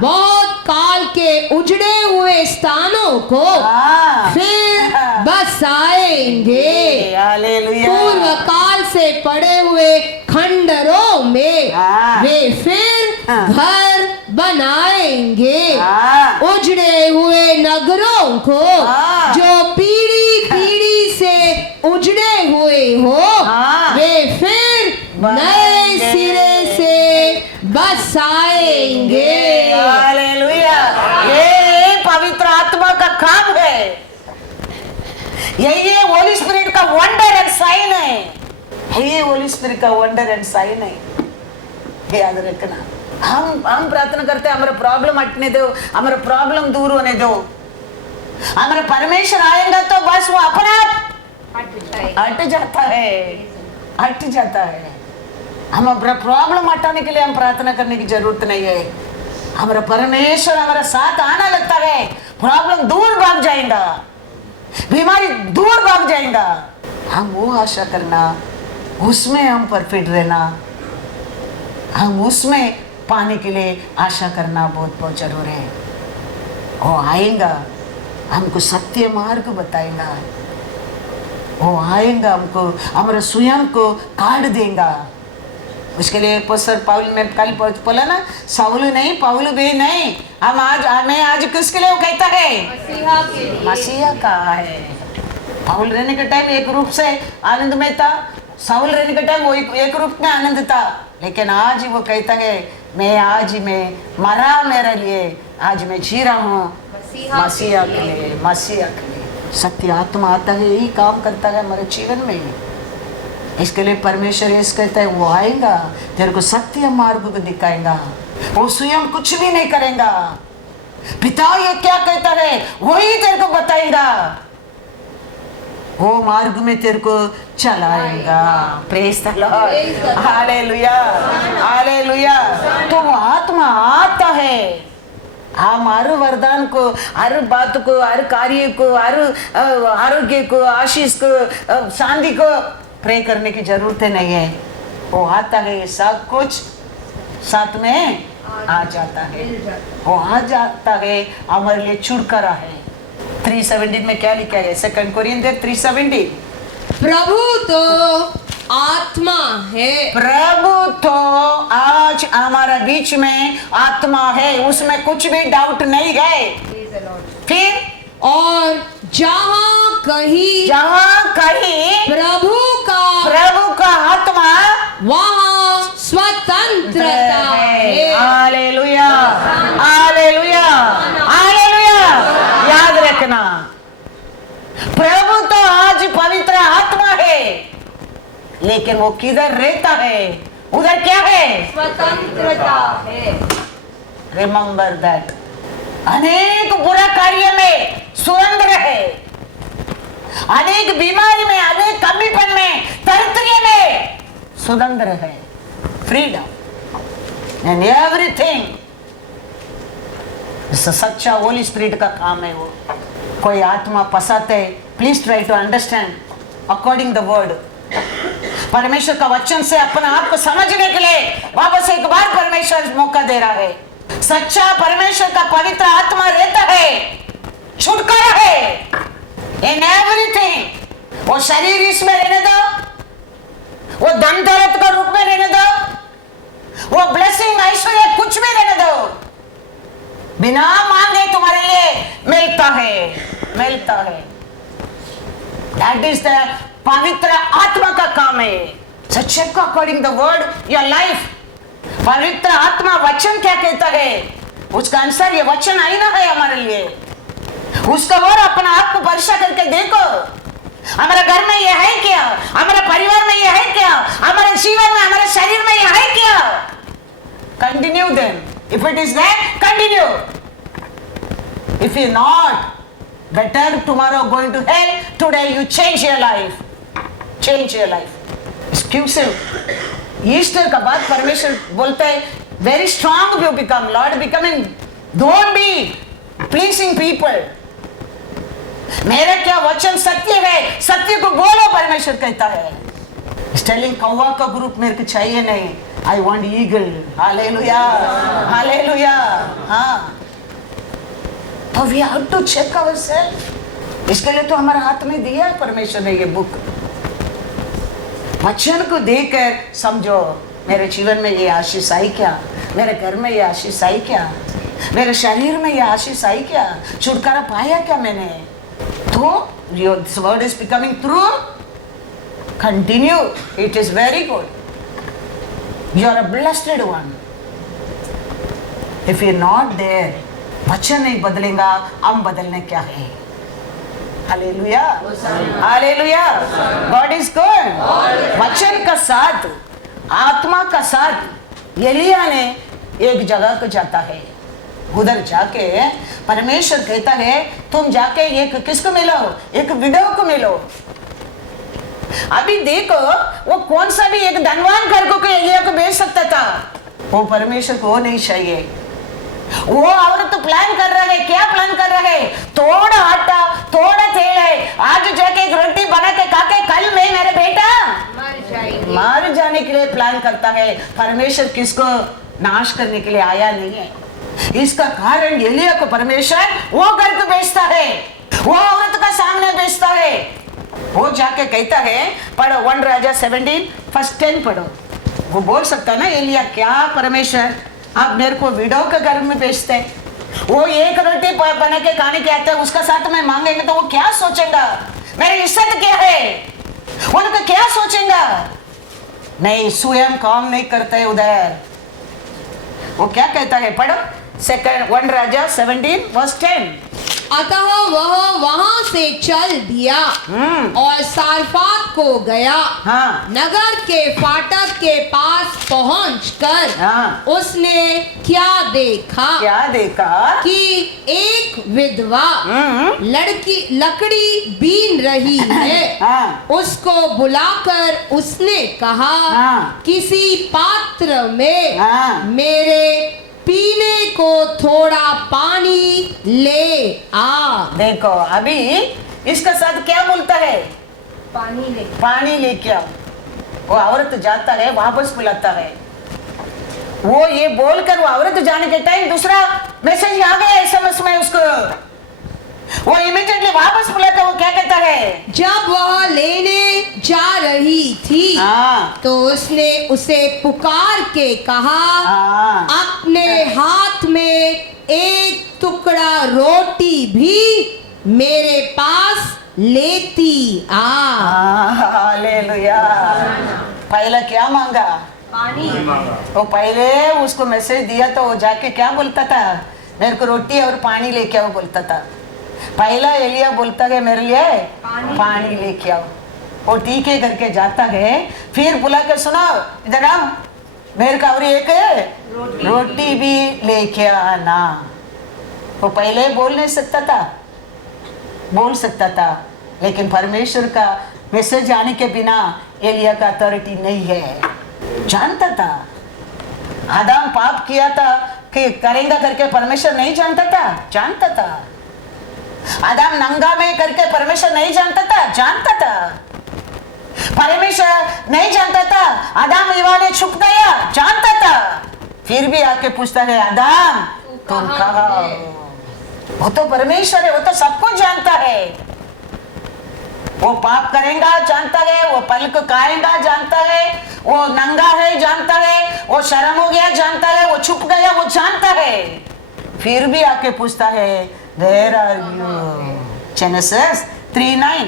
बहुत काल के उजड़े हुए स्थानों को फिर बसाएंगे, पूर्व काल से पड़े हुए खंडरों में वे फिर घर बनाएंगे। उजड़े हुए नगरों को जो पीढ़ी पीढ़ी से उजड़े हुए हो, वे फिर नए सिरे से बसाएंगे। हालेलुया। ये पवित्र आत्मा का काम है, यही होली स्पिरिट का वंडर एंड साइन है, ये होली स्पिरिट का वंडर एंड साइन है। याद रखना, हम प्रार्थना करते हैं हमारा प्रॉब्लम हटने दो, हमारा प्रॉब्लम दूर होने दो। हमारा परमेश्वर आएगा तो बस वो अपने आप हट जाता है, हट जाता है। हम अपना प्रॉब्लम हटाने के लिए हम प्रार्थना करने की जरूरत नहीं है। हमारा परमेश्वर हमारा साथ आना लगता है, प्रॉब्लम दूर भाग जाएगा, बीमारी दूर भाग जाएगा। हम वो आशा करना, उसमें हम परफेक्ट रहना, हम उसमें पाने के लिए आशा करना बहुत बहुत जरूरी है। वो आएगा, हमको सत्य मार्ग बताएगा, वो आएगा, हमको हमारे स्वयं को काट देगा। उसके लिए अपोस्तल पौल में कल बोला ना, साउल नहीं, पौल भी नहीं, हमें आज किसके लिए वो कहता है, मसीहा का है। पौल रहने के टाइम एक रूप से आनंद में था, साउल रहने के टाइम वो एक रूप में आनंद था, लेकिन आज वो कहता है मैं आज मैं मरा मेरे लिए, आज मैं जी रहा हूँ मसीहा के लिए, मसीहा के लिए। सत्य आत्मा आता है, यही काम करता है हमारे जीवन में। इसके लिए परमेश्वर ये कहता है वो आएगा, तेरे को सत्य मार्ग को दिखाएगा, वो स्वयं कुछ भी नहीं करेगा, पिता ये क्या कहता है वही तेरे को बताएगा, वो मार्ग में तेरे को चलाएगा। Praise the Lord, hallelujah, hallelujah. तो वो आत्मा आता है, हम हर वरदान को, हर बात को, हर कार्य को, हर आरोग्य को, आशीष को, शांति को प्रे करने की जरूरत नहीं है। वो आता है, सब कुछ साथ में आ जाता है, वो आ जाता है, हमारे लिए छुटकारा है। 3:17 में क्या लिखा है, 2 कोरिन्थियर 3:17, प्रभु तो आत्मा है। प्रभु तो आज हमारा बीच में आत्मा है, उसमें कुछ भी डाउट नहीं है। फिर और जहाँ कहीं प्रभु का आत्मा वहाँ स्वतंत्रता है। Hallelujah, hallelujah, hallelujah. याद रखना, प्रभु तो आज पवित्र आत्मा है, लेकिन वो किधर रहता है? उधर क्या है? स्वतंत्रता है। Remember that. अनेक बुरा कार्य में स्वतंत्र है, अनेक बीमारी में, अनेक कमीपन में, तरतरी में स्वतंत्र है। Freedom and everything. सच्चा होली स्पिरिट का काम है वो। कोई आत्मा फंसाते है, please try to understand according the word. परमेश्वर का वचन से अपने आप को समझने के लिए वापस एक बार परमेश्वर मौका दे रहा है। सच्चा परमेश्वर का पवित्र आत्मा रहता है, छुटकारा है इन एवरीथिंग। वो शरीर इसमें रहने दो, वो धन दौलत का रूप में रहने दो, वो ब्लेसिंग ऐश्वर्य कुछ भी रहने दो, बिना मांगे तुम्हारे लिए मिलता है, मिलता है। दैट इज द पवित्र आत्मा का काम है। So check according the word your life। पवित्र आत्मा वचन क्या कहता है, उसका अनुसार ये वचन आईना है हमारे लिए। उसका और अपना आप को परीक्षा करके देखो, हमारे घर में ये है क्या, हमारे परिवार में ये है क्या, हमारे जीवन में, हमारे शरीर में ये है क्या। Continue then, if it is there continue, if you not better tomorrow going to hell, today you change your life, change your life. Exclusive Easter का बाद परमेश्वर बोलता है very strong you become, lord becoming, don't be pleasing people. मेरा क्या वचन सत्य है, सत्य को बोलो, परमेश्वर कहता है। स्टेलिंग कौवा का ग्रुप मेरे को चाहिए नहीं, I want eagle. Hallelujah, hallelujah. हाँ, तो we have to check ourselves. इसके लिए तो हमारे हाथ में दिया है परमेश्वर ने ये बुक। वचन को देखकर समझो, मेरे जीवन में ये आशीष आई क्या, मेरे घर में ये आशीष आई क्या, मेरे शरीर में ये आशीष आई क्या, छुटकारा पाया क्या मैंने। तो this word is becoming true, continue, it is very good, you are a blessed one। if you are not there, वचन नहीं बदलेगा, हम बदलने क्या है। Hallelujah, hallelujah. God is good. वचन का साथ, आत्मा का साथ एलिया ने एक जगह को जाता है, उधर जाके परमेश्वर कहता है तुम जाके एक किसको मिलो, एक विडो को मिलो। अभी देखो वो कौन सा भी एक धनवान घर को एलिया को भेज सकता था, वो परमेश्वर को नहीं चाहिए। वो औरत तो प्लान कर रहा है, क्या प्लान कर रहा है, थोड़ा आटा थोड़ा तेल है, आज जाके एक रोटी बना के खा के कल में मेरे बेटा मर जाने के लिए प्लान करता है। परमेश्वर किसको नाश करने के लिए आया नहीं है। इसका कारण एलिया को परमेश्वर वो घर को भेजता है, वो औरत का सामने भेजता है। वो जाके कहता है, पढ़ो 1 राजा 17 verse 10 पढ़ो। वो बोल सकता ना एलिया, क्या परमेश्वर आप मेरे को विडो के घर में भेजते, वो एक रोटी बना के खाने के आते हैं, उसका साथ में मांगेंगे तो वो क्या सोचेगा, मेरी इज्जत क्या है, उनको क्या सोचेगा। नहीं, स्वयं काम नहीं करते उधर। वो क्या कहता है, पढ़ो 1 राजा 17 verse 10। अतः वह वहां से चल दिया और सारफात को गया। हाँ। नगर के फाटक के पास पहुंचकर हाँ। उसने क्या देखा, क्या देखा कि एक विधवा लकड़ी बीन रही है। हाँ। उसको बुलाकर उसने कहा, हाँ। किसी पात्र में हाँ। मेरे पीने को थोड़ा पानी ले आ। देखो अभी इसका साथ क्या बोलता है, पानी लेके आओ। वो औरत जाता है, वापस बुलाता है। वो ये बोलकर वो औरत जाने के टाइम दूसरा मैसेज आ गया एसएमएस में उसको। वो इमीडिएटली वापस बुलाकर वो क्या कहता है, जब वह लेने जा रही थी तो उसने उसे पुकार के कहा, अपने हाथ में एक टुकड़ा रोटी भी मेरे पास लेती आ। हालेलुया। पहला क्या मांगा? वो पहले उसको मैसेज दिया तो वो जाके क्या बोलता था? मेरे को रोटी और पानी लेके आओ बोलता था। पहला एलिया बोलता है मेरे लिए पानी लेके आओ। वो ठीक है करके जाता है, फिर बुला के सुनो इधर आओ, मेरे को और एक रोटी भी लेके आना। वो पहले बोल नहीं सकता था? बोल सकता था, लेकिन परमेश्वर का मैसेज आने के बिना एलिया का अथॉरिटी नहीं है। जानता था आदम पाप किया था कि करेगा करके परमेश्वर नहीं जानता था? जानता था। आदम नंगा में करके परमेश्वर नहीं जानता था? जानता था। परमेश्वर नहीं जानता था आदम ईवा ने छुप गया? जानता था। फिर भी आके पूछता है आदम तुम कहाँ हो? वो तो परमेश्वर है, वो तो सब कुछ जानता है। वो पाप करेगा जानता है, वो पल को खाएगा जानता है, वो नंगा है जानता है, वो शर्म हो गया जानता है, वो छुप गया वो जानता है। फिर भी आके पूछता है वेयर आर यू? जेनेसिस 3:9।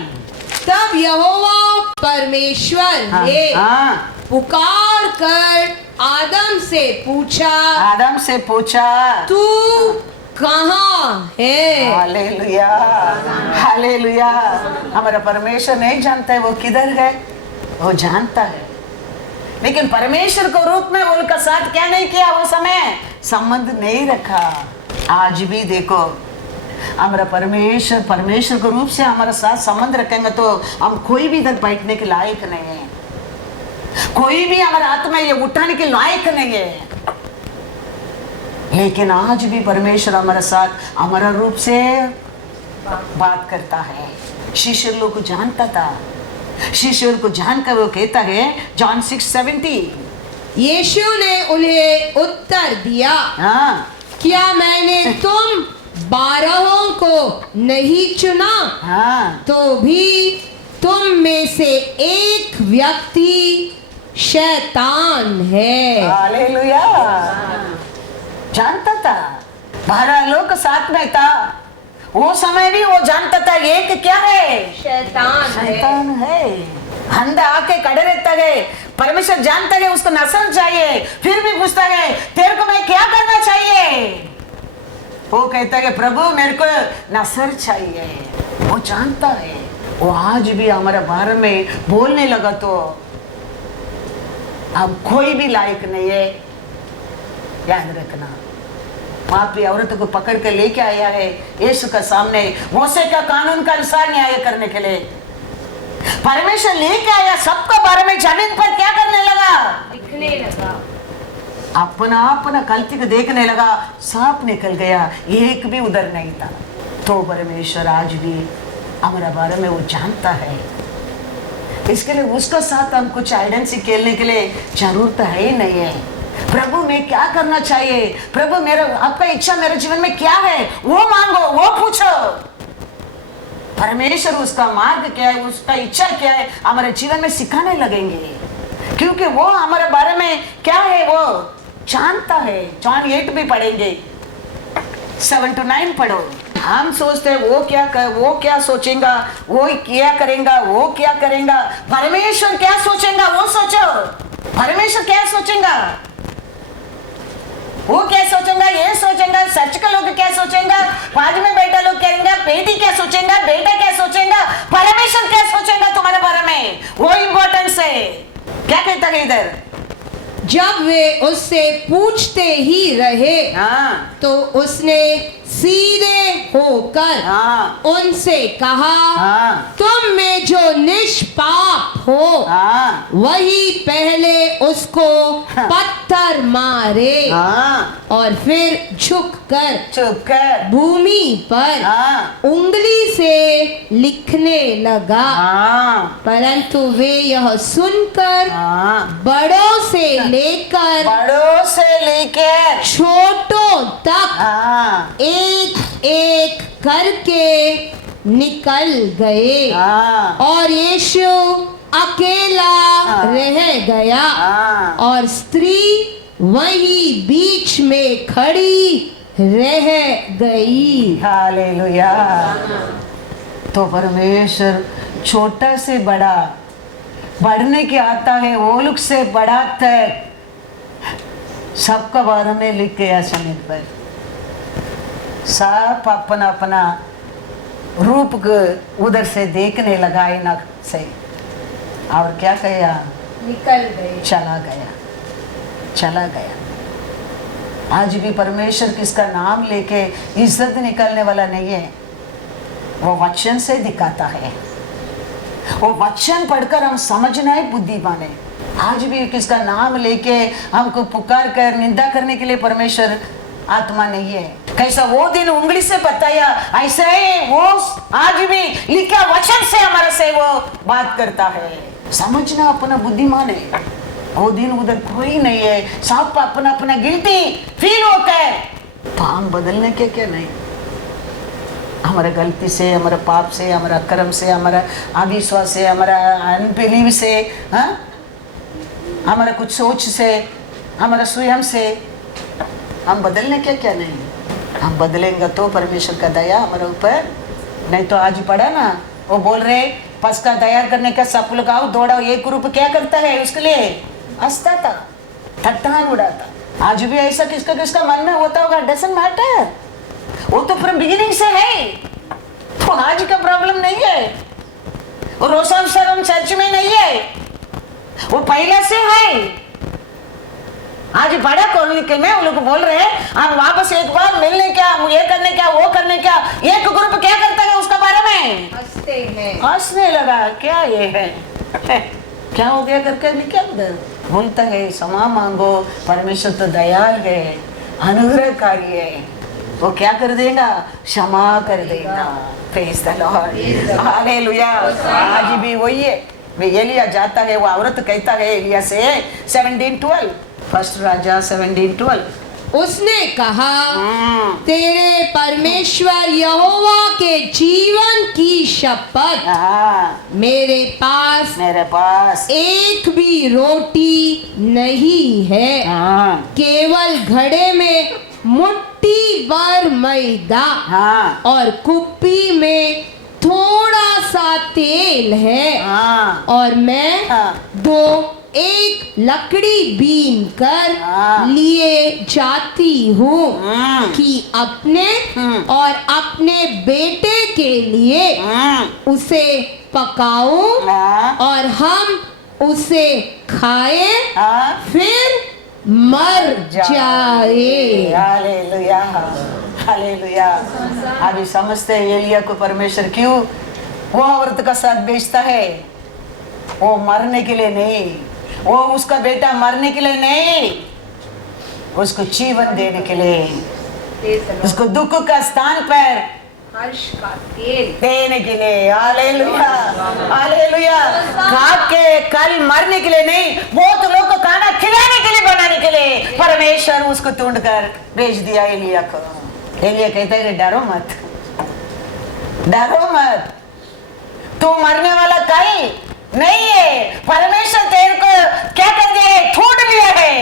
तब यहोवा परमेश्वर ने पुकार कर आदम से पूछा तू कहाँ है? Hallelujah, hallelujah. हमारा परमेश्वर नहीं जानता है वो किधर है, वो जानता है। लेकिन परमेश्वर को रूप में उनका साथ क्या नहीं किया? वो समय संबंध नहीं रखा। आज भी देखो हमारा परमेश्वर को रूप से हमारा साथ संबंध रखेंगे तो हम कोई भी इधर बैठने के लायक नहीं है, कोई भी हमारा हाथ में ये उठाने के लायक नहीं है। लेकिन आज भी परमेश्वर हमारे साथ हमारा रूप से बात करता है। शिष्य लोग को जानता था, शिष्य को जानकर वो कहता है जॉन 6:70। यीशु ने उन्हें उत्तर दिया क्या मैंने तुम 12 को नहीं चुना? तो भी तुम में से एक व्यक्ति शैतान है। हालेलुया। जानता था 12 लोग साथ में था, वो समय भी वो जानता था एक क्या है? शैतान है। अंधा आके खड़े रहता है, परमेश्वर जानता है उसको नसर चाहिए, फिर भी पूछता है तेरे को मैं क्या करना चाहिए? वो कहता है प्रभु मेरे को नसर चाहिए। वो जानता है। वो आज भी हमारे बारे में बोलने लगा तो हम कोई भी लायक नहीं है। याद रखना, पापी औरत को पकड़ के लेके आया है यीशु का सामने, मूसे का कानून का अनुसार न्याय करने के लिए परमेश्वर लेके आया। सबका बारे में जमीन पर क्या करने लगा? लिखने लगा। अपना गलती को देखने लगा, सांप निकल गया, एक भी उधर नहीं था। तो परमेश्वर आज भी हमारे बारे में वो जानता है। इसके लिए उसका साथ हम कुछ आइडेंटिटी खेलने के लिए जरूरत है ही नहीं है। प्रभु मैं क्या करना चाहिए? प्रभु मेरा आपका इच्छा मेरे जीवन में क्या है? वो मांगो, वो पूछो। परमेश्वर उसका मार्ग क्या है, उसका इच्छा क्या है हमारे जीवन में सिखाने लगेंगे, क्योंकि वो हमारे बारे में क्या है वो जानता है। जॉन 8 भी पढ़ेंगे, 7-9 पढ़ो। हम सोचते हैं वो क्या सोचेगा, वो क्या करेगा, वो क्या करेगा। परमेश्वर क्या सोचेगा वो सोचो। परमेश्वर क्या सोचेगा, वो क्या सोचेगा, ये सोचेगा। चर्च का लोग क्या सोचेगा, बाजू में बैठा लोग कहेंगे, बेटी क्या सोचेगा, बेटा क्या सोचेगा, परमेश्वर क्या सोचेगा तुम्हारे बारे में, वो इम्पोर्टेंस है। क्या कहता है इधर? जब वे उससे पूछते ही रहे तो उसने सीधे होकर उनसे कहा तुम में जो निष्पाप हो वही पहले उसको पत्थर मारे। और फिर झुककर भूमि पर उंगली से लिखने लगा। परंतु वे यह सुनकर बड़ों से लेकर छोटों तक एक एक करके निकल गए और यीशु अकेला रह गया और स्त्री वही बीच में खड़ी रह गई। हालेलुया। तो परमेश्वर छोटा से बड़ा बढ़ने के आता है, वो लोग से बड़ा तक सबका बारे में लिख गया समय पर। सब अपना अपना रूप को उधर से देखने लगा ना से, और क्या कहा, निकल गए, चला गया, चला गया। आज भी परमेश्वर किसका नाम लेके इज्जत निकलने वाला नहीं है, वो वचन से दिखाता है। वो वचन पढ़कर हम समझना है, बुद्धिमान है। आज भी किसका नाम लेके हमको पुकार कर निंदा करने के लिए परमेश्वर आत्मा नहीं है। कैसा वो दिन उंगली से बताया, ऐसा ही वो आज भी लिखा वचन से हमारे से वो बात करता है। समझना अपना बुद्धिमान है। वो दिन उधर कोई नहीं है, सब अपना अपना गिल्टी फील होता है। काम बदलने के क्या नहीं, हमारा गलती से, हमारा पाप से, हमारा कर्म से, हमारा अविश्वास से, हमारा अनबिलीव से, हाँ, हमारा कुछ सोच से, हमारा स्वयं से हम बदलने के क्या नहीं। हम बदलेंगे तो परमेश्वर का दया हमारे ऊपर। नहीं तो आज पढ़ा ना, वो बोल रहे पस्का तैयार करने का सब लोग आओ दौड़ाओ, एक ग्रुप क्या करता है उसके लिए हंसता था, ठट्ठान उड़ाता। आज भी ऐसा किसका किसका मन में होता होगा, डजंट मैटर। वो तो फ्रॉम बिगिनिंग से है, तो आज का प्रॉब्लम नहीं है। वो रोशन शर्म चर्च में नहीं है, वो पहले से है। आज बड़ा कॉलोनी में वो लोग बोल रहे हैं आप वापस एक बार मिलने क्या, ये करने क्या, वो करने क्या। एक ग्रुप क्या करता है उसका बारे में हंसते हैं, हंसने लगा। क्या ये है, क्या हो गया करके भी क्या उधर बोलता है। क्षमा मांगो, परमेश्वर तो दयाल है, अनुग्रहकारी है, वो क्या कर देगा, क्षमा कर देगा। Praise the Lord, hallelujah. आज भी वही है। एलिया जाता है, वो औरत कहता है एलिया से 17:12, फर्स्ट राजा 17:12। उसने कहा तेरे परमेश्वर यहोवा के जीवन की शपथ, मेरे पास एक भी रोटी नहीं है, केवल घड़े में मुट्ठी भर मैदा और कुप्पी में थोड़ा सा तेल है, और मैं एक लकड़ी बीन कर लिए जाती हूँ कि अपने और अपने बेटे के लिए उसे पकाऊं और हम उसे खाएं, फिर मर जाए। Hallelujah, hallelujah. अभी समझते हैं एलिया को परमेश्वर क्यों वो औरत का साथ भेजता है। वो मरने के लिए नहीं, वो उसका बेटा मरने के लिए नहीं, उसको जीवन देने के लिए, उसको दुख का स्थान पर हर्ष का तेल देने के लिए। Hallelujah, hallelujah. खा के कल मरने के लिए नहीं, बहुत लोग को खाना खिलाने के लिए, बनाने के लिए परमेश्वर उसको ढूंढ कर भेज दिया एलिया को। एलिया कहता है डरो मत, डरो मत, तू मरने वाला कल नहीं है। परमेश्वर तेरे को क्या कर दिया है, ढूंढ लिया है।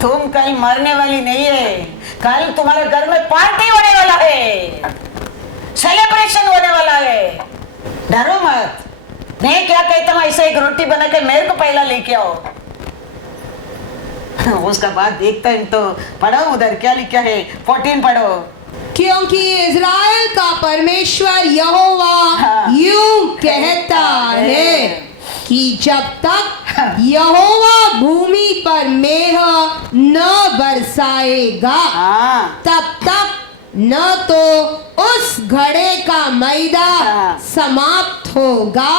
तुम कल मरने वाली नहीं है, कल तुम्हारे घर में पार्टी होने वाला है, सेलिब्रेशन होने वाला है। डरो मत। मैं क्या कहता हूँ, ऐसे एक रोटी बना के मेरे को पहला लेके आओ। उसका बाद देखता है तो पढ़ो उधर क्या लिखा है, 14 पढ़ो। क्योंकि इज़राइल का परमेश्वर यहोवा यूं कहता है कि जब तक यहोवा भूमि पर मेघ न बरसाएगा, तब तक न तो उस घड़े का मैदा समाप्त होगा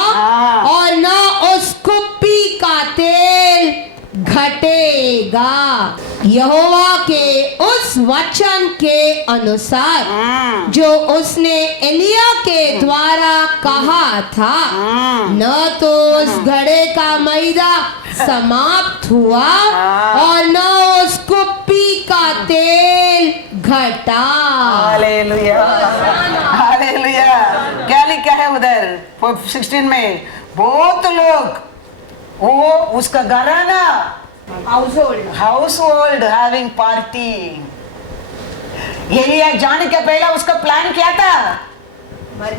और न उस कुप्पी का तेल घटेगा। यहोवा के उस वचन के अनुसार जो उसने एलिया के द्वारा कहा था, न तो उस घड़े का मैदा समाप्त हुआ और न उस कुप्पी का तेल घटा। Hallelujah, hallelujah. क्या लिखा है उधर 16 में, बहुत लोग वो उसका घराना हाउस होल्ड हैविंग पार्टी, एलिया जाने के पहला उसका प्लान क्या था?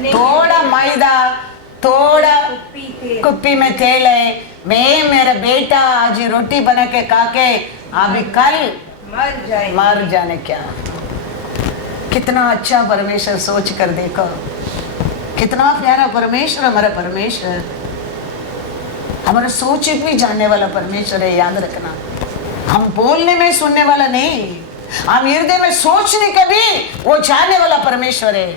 थोड़ा मैदा, थोड़ा कुप्पी में तेल है, मैं मेरा बेटा आज रोटी बना के खा के अभी कल मर जाने क्या। कितना अच्छा परमेश्वर, सोच कर देखो कितना प्यारा परमेश्वर हमारा परमेश्वर, हमारा सोच भी जानने वाला परमेश्वर है। याद रखना, हम बोलने में सुनने वाला नहीं, हम हृदय में सोचने का भी वो जानने वाला परमेश्वर है।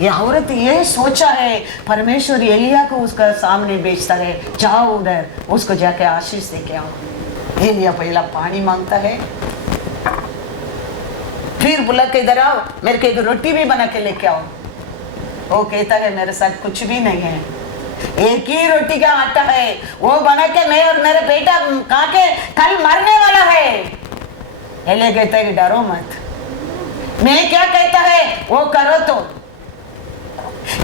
ये औरत ये सोचा है, परमेश्वर एलिया को उसका सामने बेचता है, जाओ उधर उसको जाके आशीष दे के आओ। एलिया पहला पानी मांगता है, फिर बुला के इधर आओ, मेरे को एक रोटी भी बना के लेके आओ। वो कहता है मेरे साथ कुछ भी नहीं है, एक ही रोटी का आटा है, वो बना के मैं और मेरा बेटा खा के कल मरने वाला है। एलिया कहता है कि डरो मत, मैं क्या कहता है वो करो। तो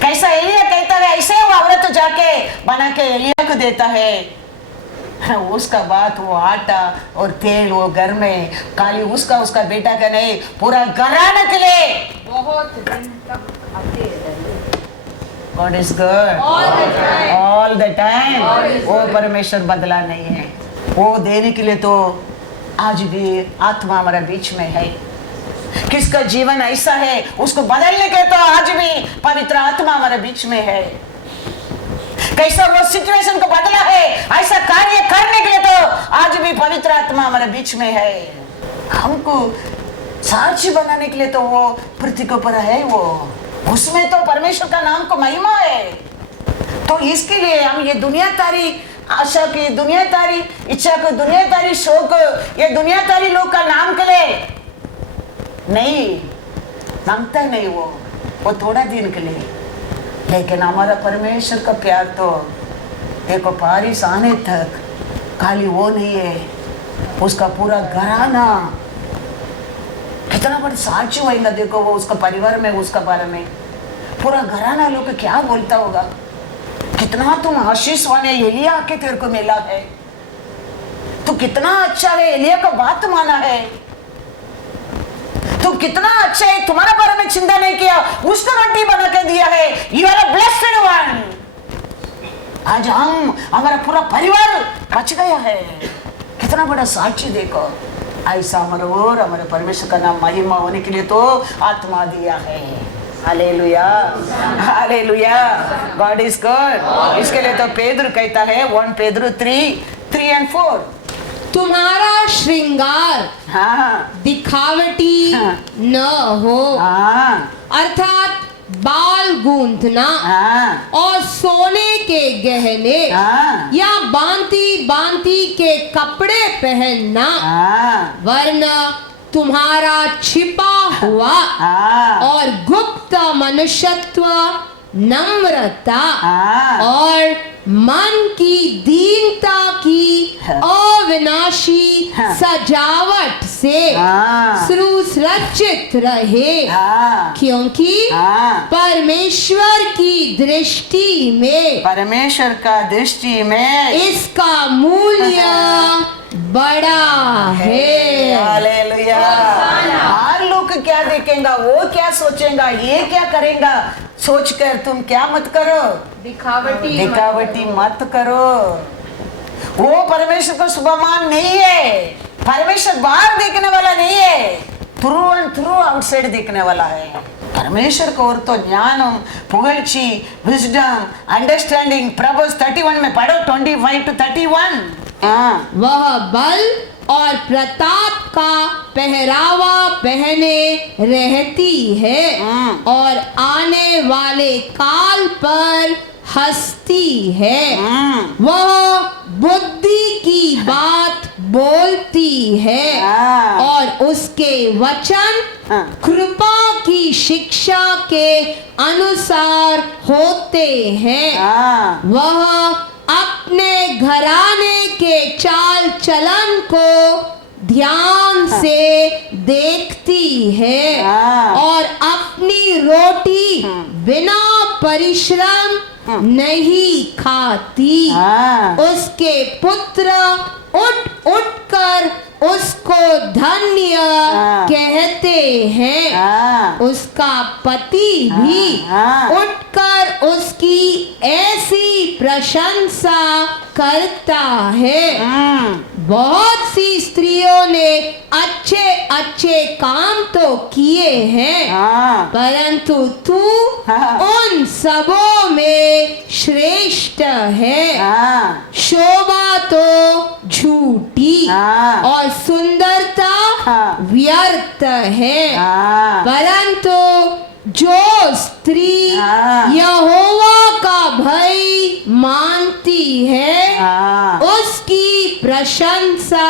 कैसा एलिया कहता है ऐसे वो औरत तो जाके बना के एलिया को देता है। उसका बात वो आटा और तेल वो घर में खाली उसका बेटा का नहीं, पूरा घराना के लिए बहुत दिन तक खाते रहे। God is good all the time। वो परमेश्वर बदला नहीं है, वो देने के लिए तो आज भी आत्मा हमारा बीच में है। किसका जीवन ऐसा है उसको बदलने के तो आज भी पवित्र आत्मा हमारे बीच में है। कैसा वो सिचुएशन को बदला है, ऐसा कार्य करने के लिए तो आज भी पवित्र आत्मा हमारे बीच में है। हमको साक्षी बनाने के लिए तो वो पृथ्वी के ऊपर है, वो उसमें तो परमेश्वर का नाम को महिमा है। तो इसके लिए हम ये दुनियादारी आशा की, दुनियादारी इच्छा को, दुनियादारी शौक, ये दुनियादारी लोग का नाम के लिए नहीं मांगता नहीं, वो थोड़ा दिन के लिए। लेकिन हमारा परमेश्वर का प्यार तो देखो बारिश आने तक खाली वो नहीं है, उसका पूरा घराना कितना बड़ा साक्षी होगा। देखो वो उसका परिवार में, उसका बारे में पूरा घराना लोग क्या बोलता होगा, कितना तुम आशीष वाले एलिया के तेरे को मिला है, तू कितना अच्छा है, एलिया का बात माना है, तू कितना अच्छा है, तुम्हारा बारे में चिंता नहीं किया, उसको रोटी बना के दिया है, you are a blessed one. आज हम, हमारा पूरा परिवार बच गया है, कितना बड़ा साक्षी देखो। ऐसा हमारे और हमारे परमेश्वर का नाम महिमा होने के लिए तो आत्मा दिया है। Hallelujah, hallelujah, God is God. इसके लिए तो पेद्र कहता है 1 पेद्र 3 and 4, तुम्हारा श्रृंगार दिखावटी न हो, अर्थात बाल गूंथना और सोने के गहने या बांती बांती के कपड़े पहनना, वरना तुम्हारा छिपा हुआ और गुप्त मनुष्यत्व, नम्रता और मन की दीनता की अविनाशी सजावट से सुसज्जित रहे, क्योंकि परमेश्वर की दृष्टि में, परमेश्वर का दृष्टि में इसका मूल्य बड़ा है। हालेलुया। हर लोग क्या देखेगा, वो क्या सोचेगा, ये क्या करेगा, सोचकर तुम क्या मत करो, दिखावटी मत करो। वो परमेश्वर को शुभमान नहीं है, परमेश्वर बाहर देखने वाला नहीं है, थ्रू एंड थ्रू आउटसाइड देखने वाला है। परमेश्वर को और तो ज्ञानम, पुगழ்ச்சி, विजडम, अंडरस्टैंडिंग, प्रभुस 31 में पढ़ो 25 to 31। वह बल और प्रताप का पहरावा पहने रहती है और आने वाले काल पर हंसती है। वह बुद्धि की बात बोलती है और उसके वचन कृपा की शिक्षा के अनुसार होते हैं। वह अपने घराने के चाल चलन को ध्यान से देखती है और अपनी रोटी बिना परिश्रम नहीं खाती। उसके पुत्र उठ उठ कर उसको धन्य कहते हैं। उसका पति भी उठकर उसकी ऐसी प्रशंसा करता है। बहुत सी स्त्रियों ने अच्छे अच्छे काम तो किए हैं, परंतु तू उन सबों में श्रेष्ठ है। शोभा तो झूठी और सुंदरता व्यर्थ है, परंतु जो स्त्री यहोवा का भय मानती है उसकी प्रशंसा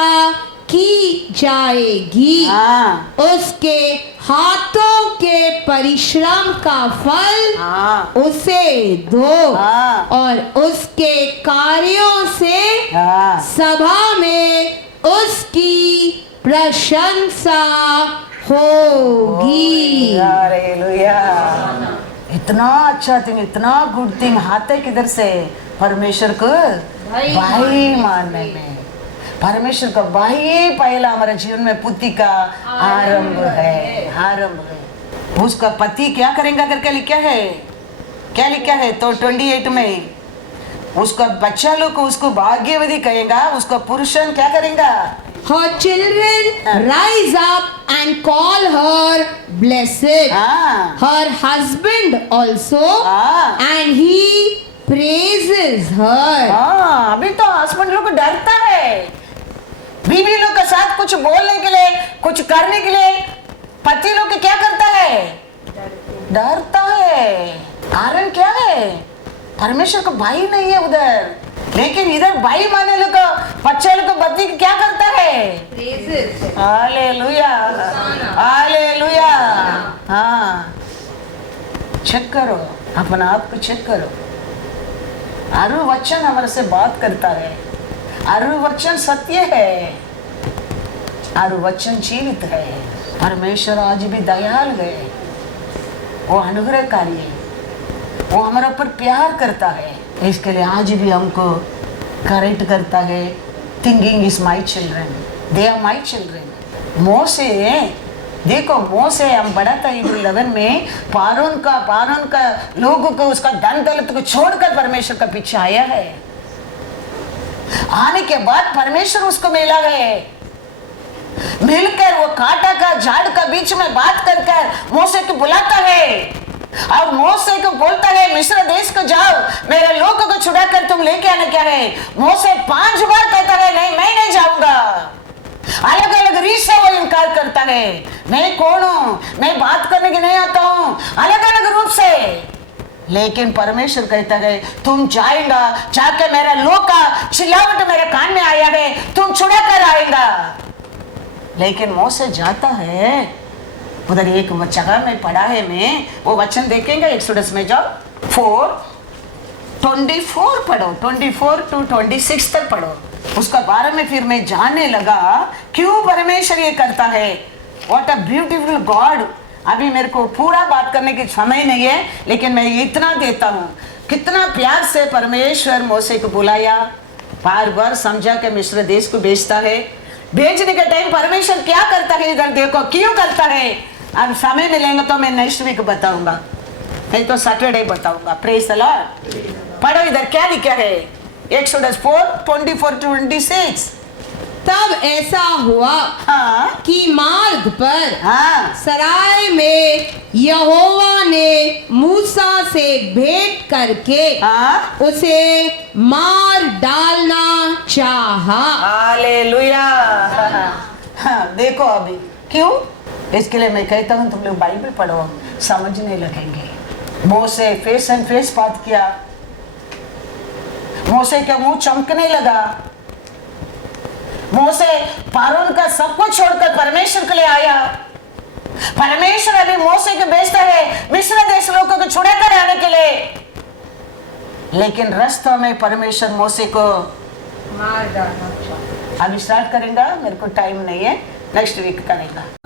की जाएगी। उसके हाथों के परिश्रम का फल उसे दो और उसके कार्यों से सभा में उसकी प्रशंसा होगी। हालेलुया। इतना अच्छा थिंग, इतना गुड थिंग हाथ है किधर से? परमेश्वर को भाई मानने में। परमेश्वर का भाई पहला हमारे जीवन में पुत्री का आरंभ है, आरंभ है। उसका पति क्या करेगा करके लिखा है, क्या लिखा है? तो 28 में उसका बच्चा लोग को उसको भाग्यवती कहेगा, उसका पुरुषन क्या करेगा? Her children rise up and call her blessed. Her husband also, and he praises her. अभी तो हस्बैंड लोग डरता है बीवी लोग के साथ कुछ बोलने के लिए, कुछ करने के लिए। पति लोग क्या करता है? डरता है। कारण क्या है? परमेश्वर का भाई नहीं है उधर, लेकिन इधर भाई माने लोग बच्चे लोग बच्ची क्या करता है? Hallelujah, hallelujah. हाँ, चेक करो अपना आप को, चेक करो। अरु वचन हमारे से बात करता है। अरु वचन सत्य है, अरु वचन जीवित है। परमेश्वर आज भी दयालु है, वो अनुग्रहकारी है, वो हमारे ऊपर प्यार करता है। इसके लिए आज भी हमको करेक्ट करता है। Thinking is my children, they are my children. मोसे देखो, मोसे हम बड़ा था 11 में, पारोन का लोगों को उसका धन दौलत को छोड़कर परमेश्वर का पीछे आया है। आने के बाद परमेश्वर उसको मिला है, मिलकर वो कांटा का झाड़ का बीच में बात कर मोसे को बुलाता है और मोसे को बोलता है मिस्र देश को जाओ, मेरे लोगों को छुड़ा कर तुम लेके आने क्या है। मोसे 5 बार कहता है नहीं, मैं नहीं जाऊंगा। अलग अलग रीत से वो इनकार करता है, मैं कौन हूं, मैं बात करने की नहीं आता हूं, अलग अलग रूप से। लेकिन परमेश्वर कहता है तुम जाएगा, जाके मेरा लोग का चिल्लावट मेरे कान में आया है, तुम छुड़ा कर आएगा। लेकिन मोसे जाता है उधर। एक जगह में पढ़ा है, मैं वो वचन देखेंगे एक्सोडस में जाओ 4:24 पढ़ो, 24 to 26 तक पढ़ो। उसका बारे में फिर मैं जानने लगा क्यों परमेश्वर ये करता है। What a beautiful God. अभी मेरे को पूरा बात करने की समय नहीं है, लेकिन मैं इतना देता हूँ कितना प्यार से परमेश्वर मोसे को बुलाया, बार बार समझा के मिस्र देश को भेजता है। भेजने के टाइम परमेश्वर क्या करता है इधर देखो, क्यों करता है। अब समय मिलेंगे तो मैं नेक्स्ट वीक बताऊंगा, नहीं तो सैटरडे बताऊंगा। Praise the Lord. पढ़ो इधर क्या लिखा है, एक्सोडस 4:24 to 26। तब ऐसा हुआ कि मार्ग पर सराय में यहोवा ने मूसा से भेंट करके उसे मार डालना चाहा। हालेलुया। देखो अभी क्यों, इसके लिए मैं कहता हूँ तुम लोग बाइबल पढ़ो, समझने लगेंगे। मोसे फेस एंड फेस बात किया, मोसे का मुंह चमकने लगा। मोसे पारोन का सब कुछ छोड़कर परमेश्वर के लिए आया। परमेश्वर अभी मोसे को भेजता है मिस्र देश लोगों को छुड़ा कर आने के लिए, लेकिन रास्ते में परमेश्वर मोसे को मार डालना चाहता। अभी स्टार्ट करेंगे, मेरे को टाइम नहीं है, नेक्स्ट वीक करेंगे।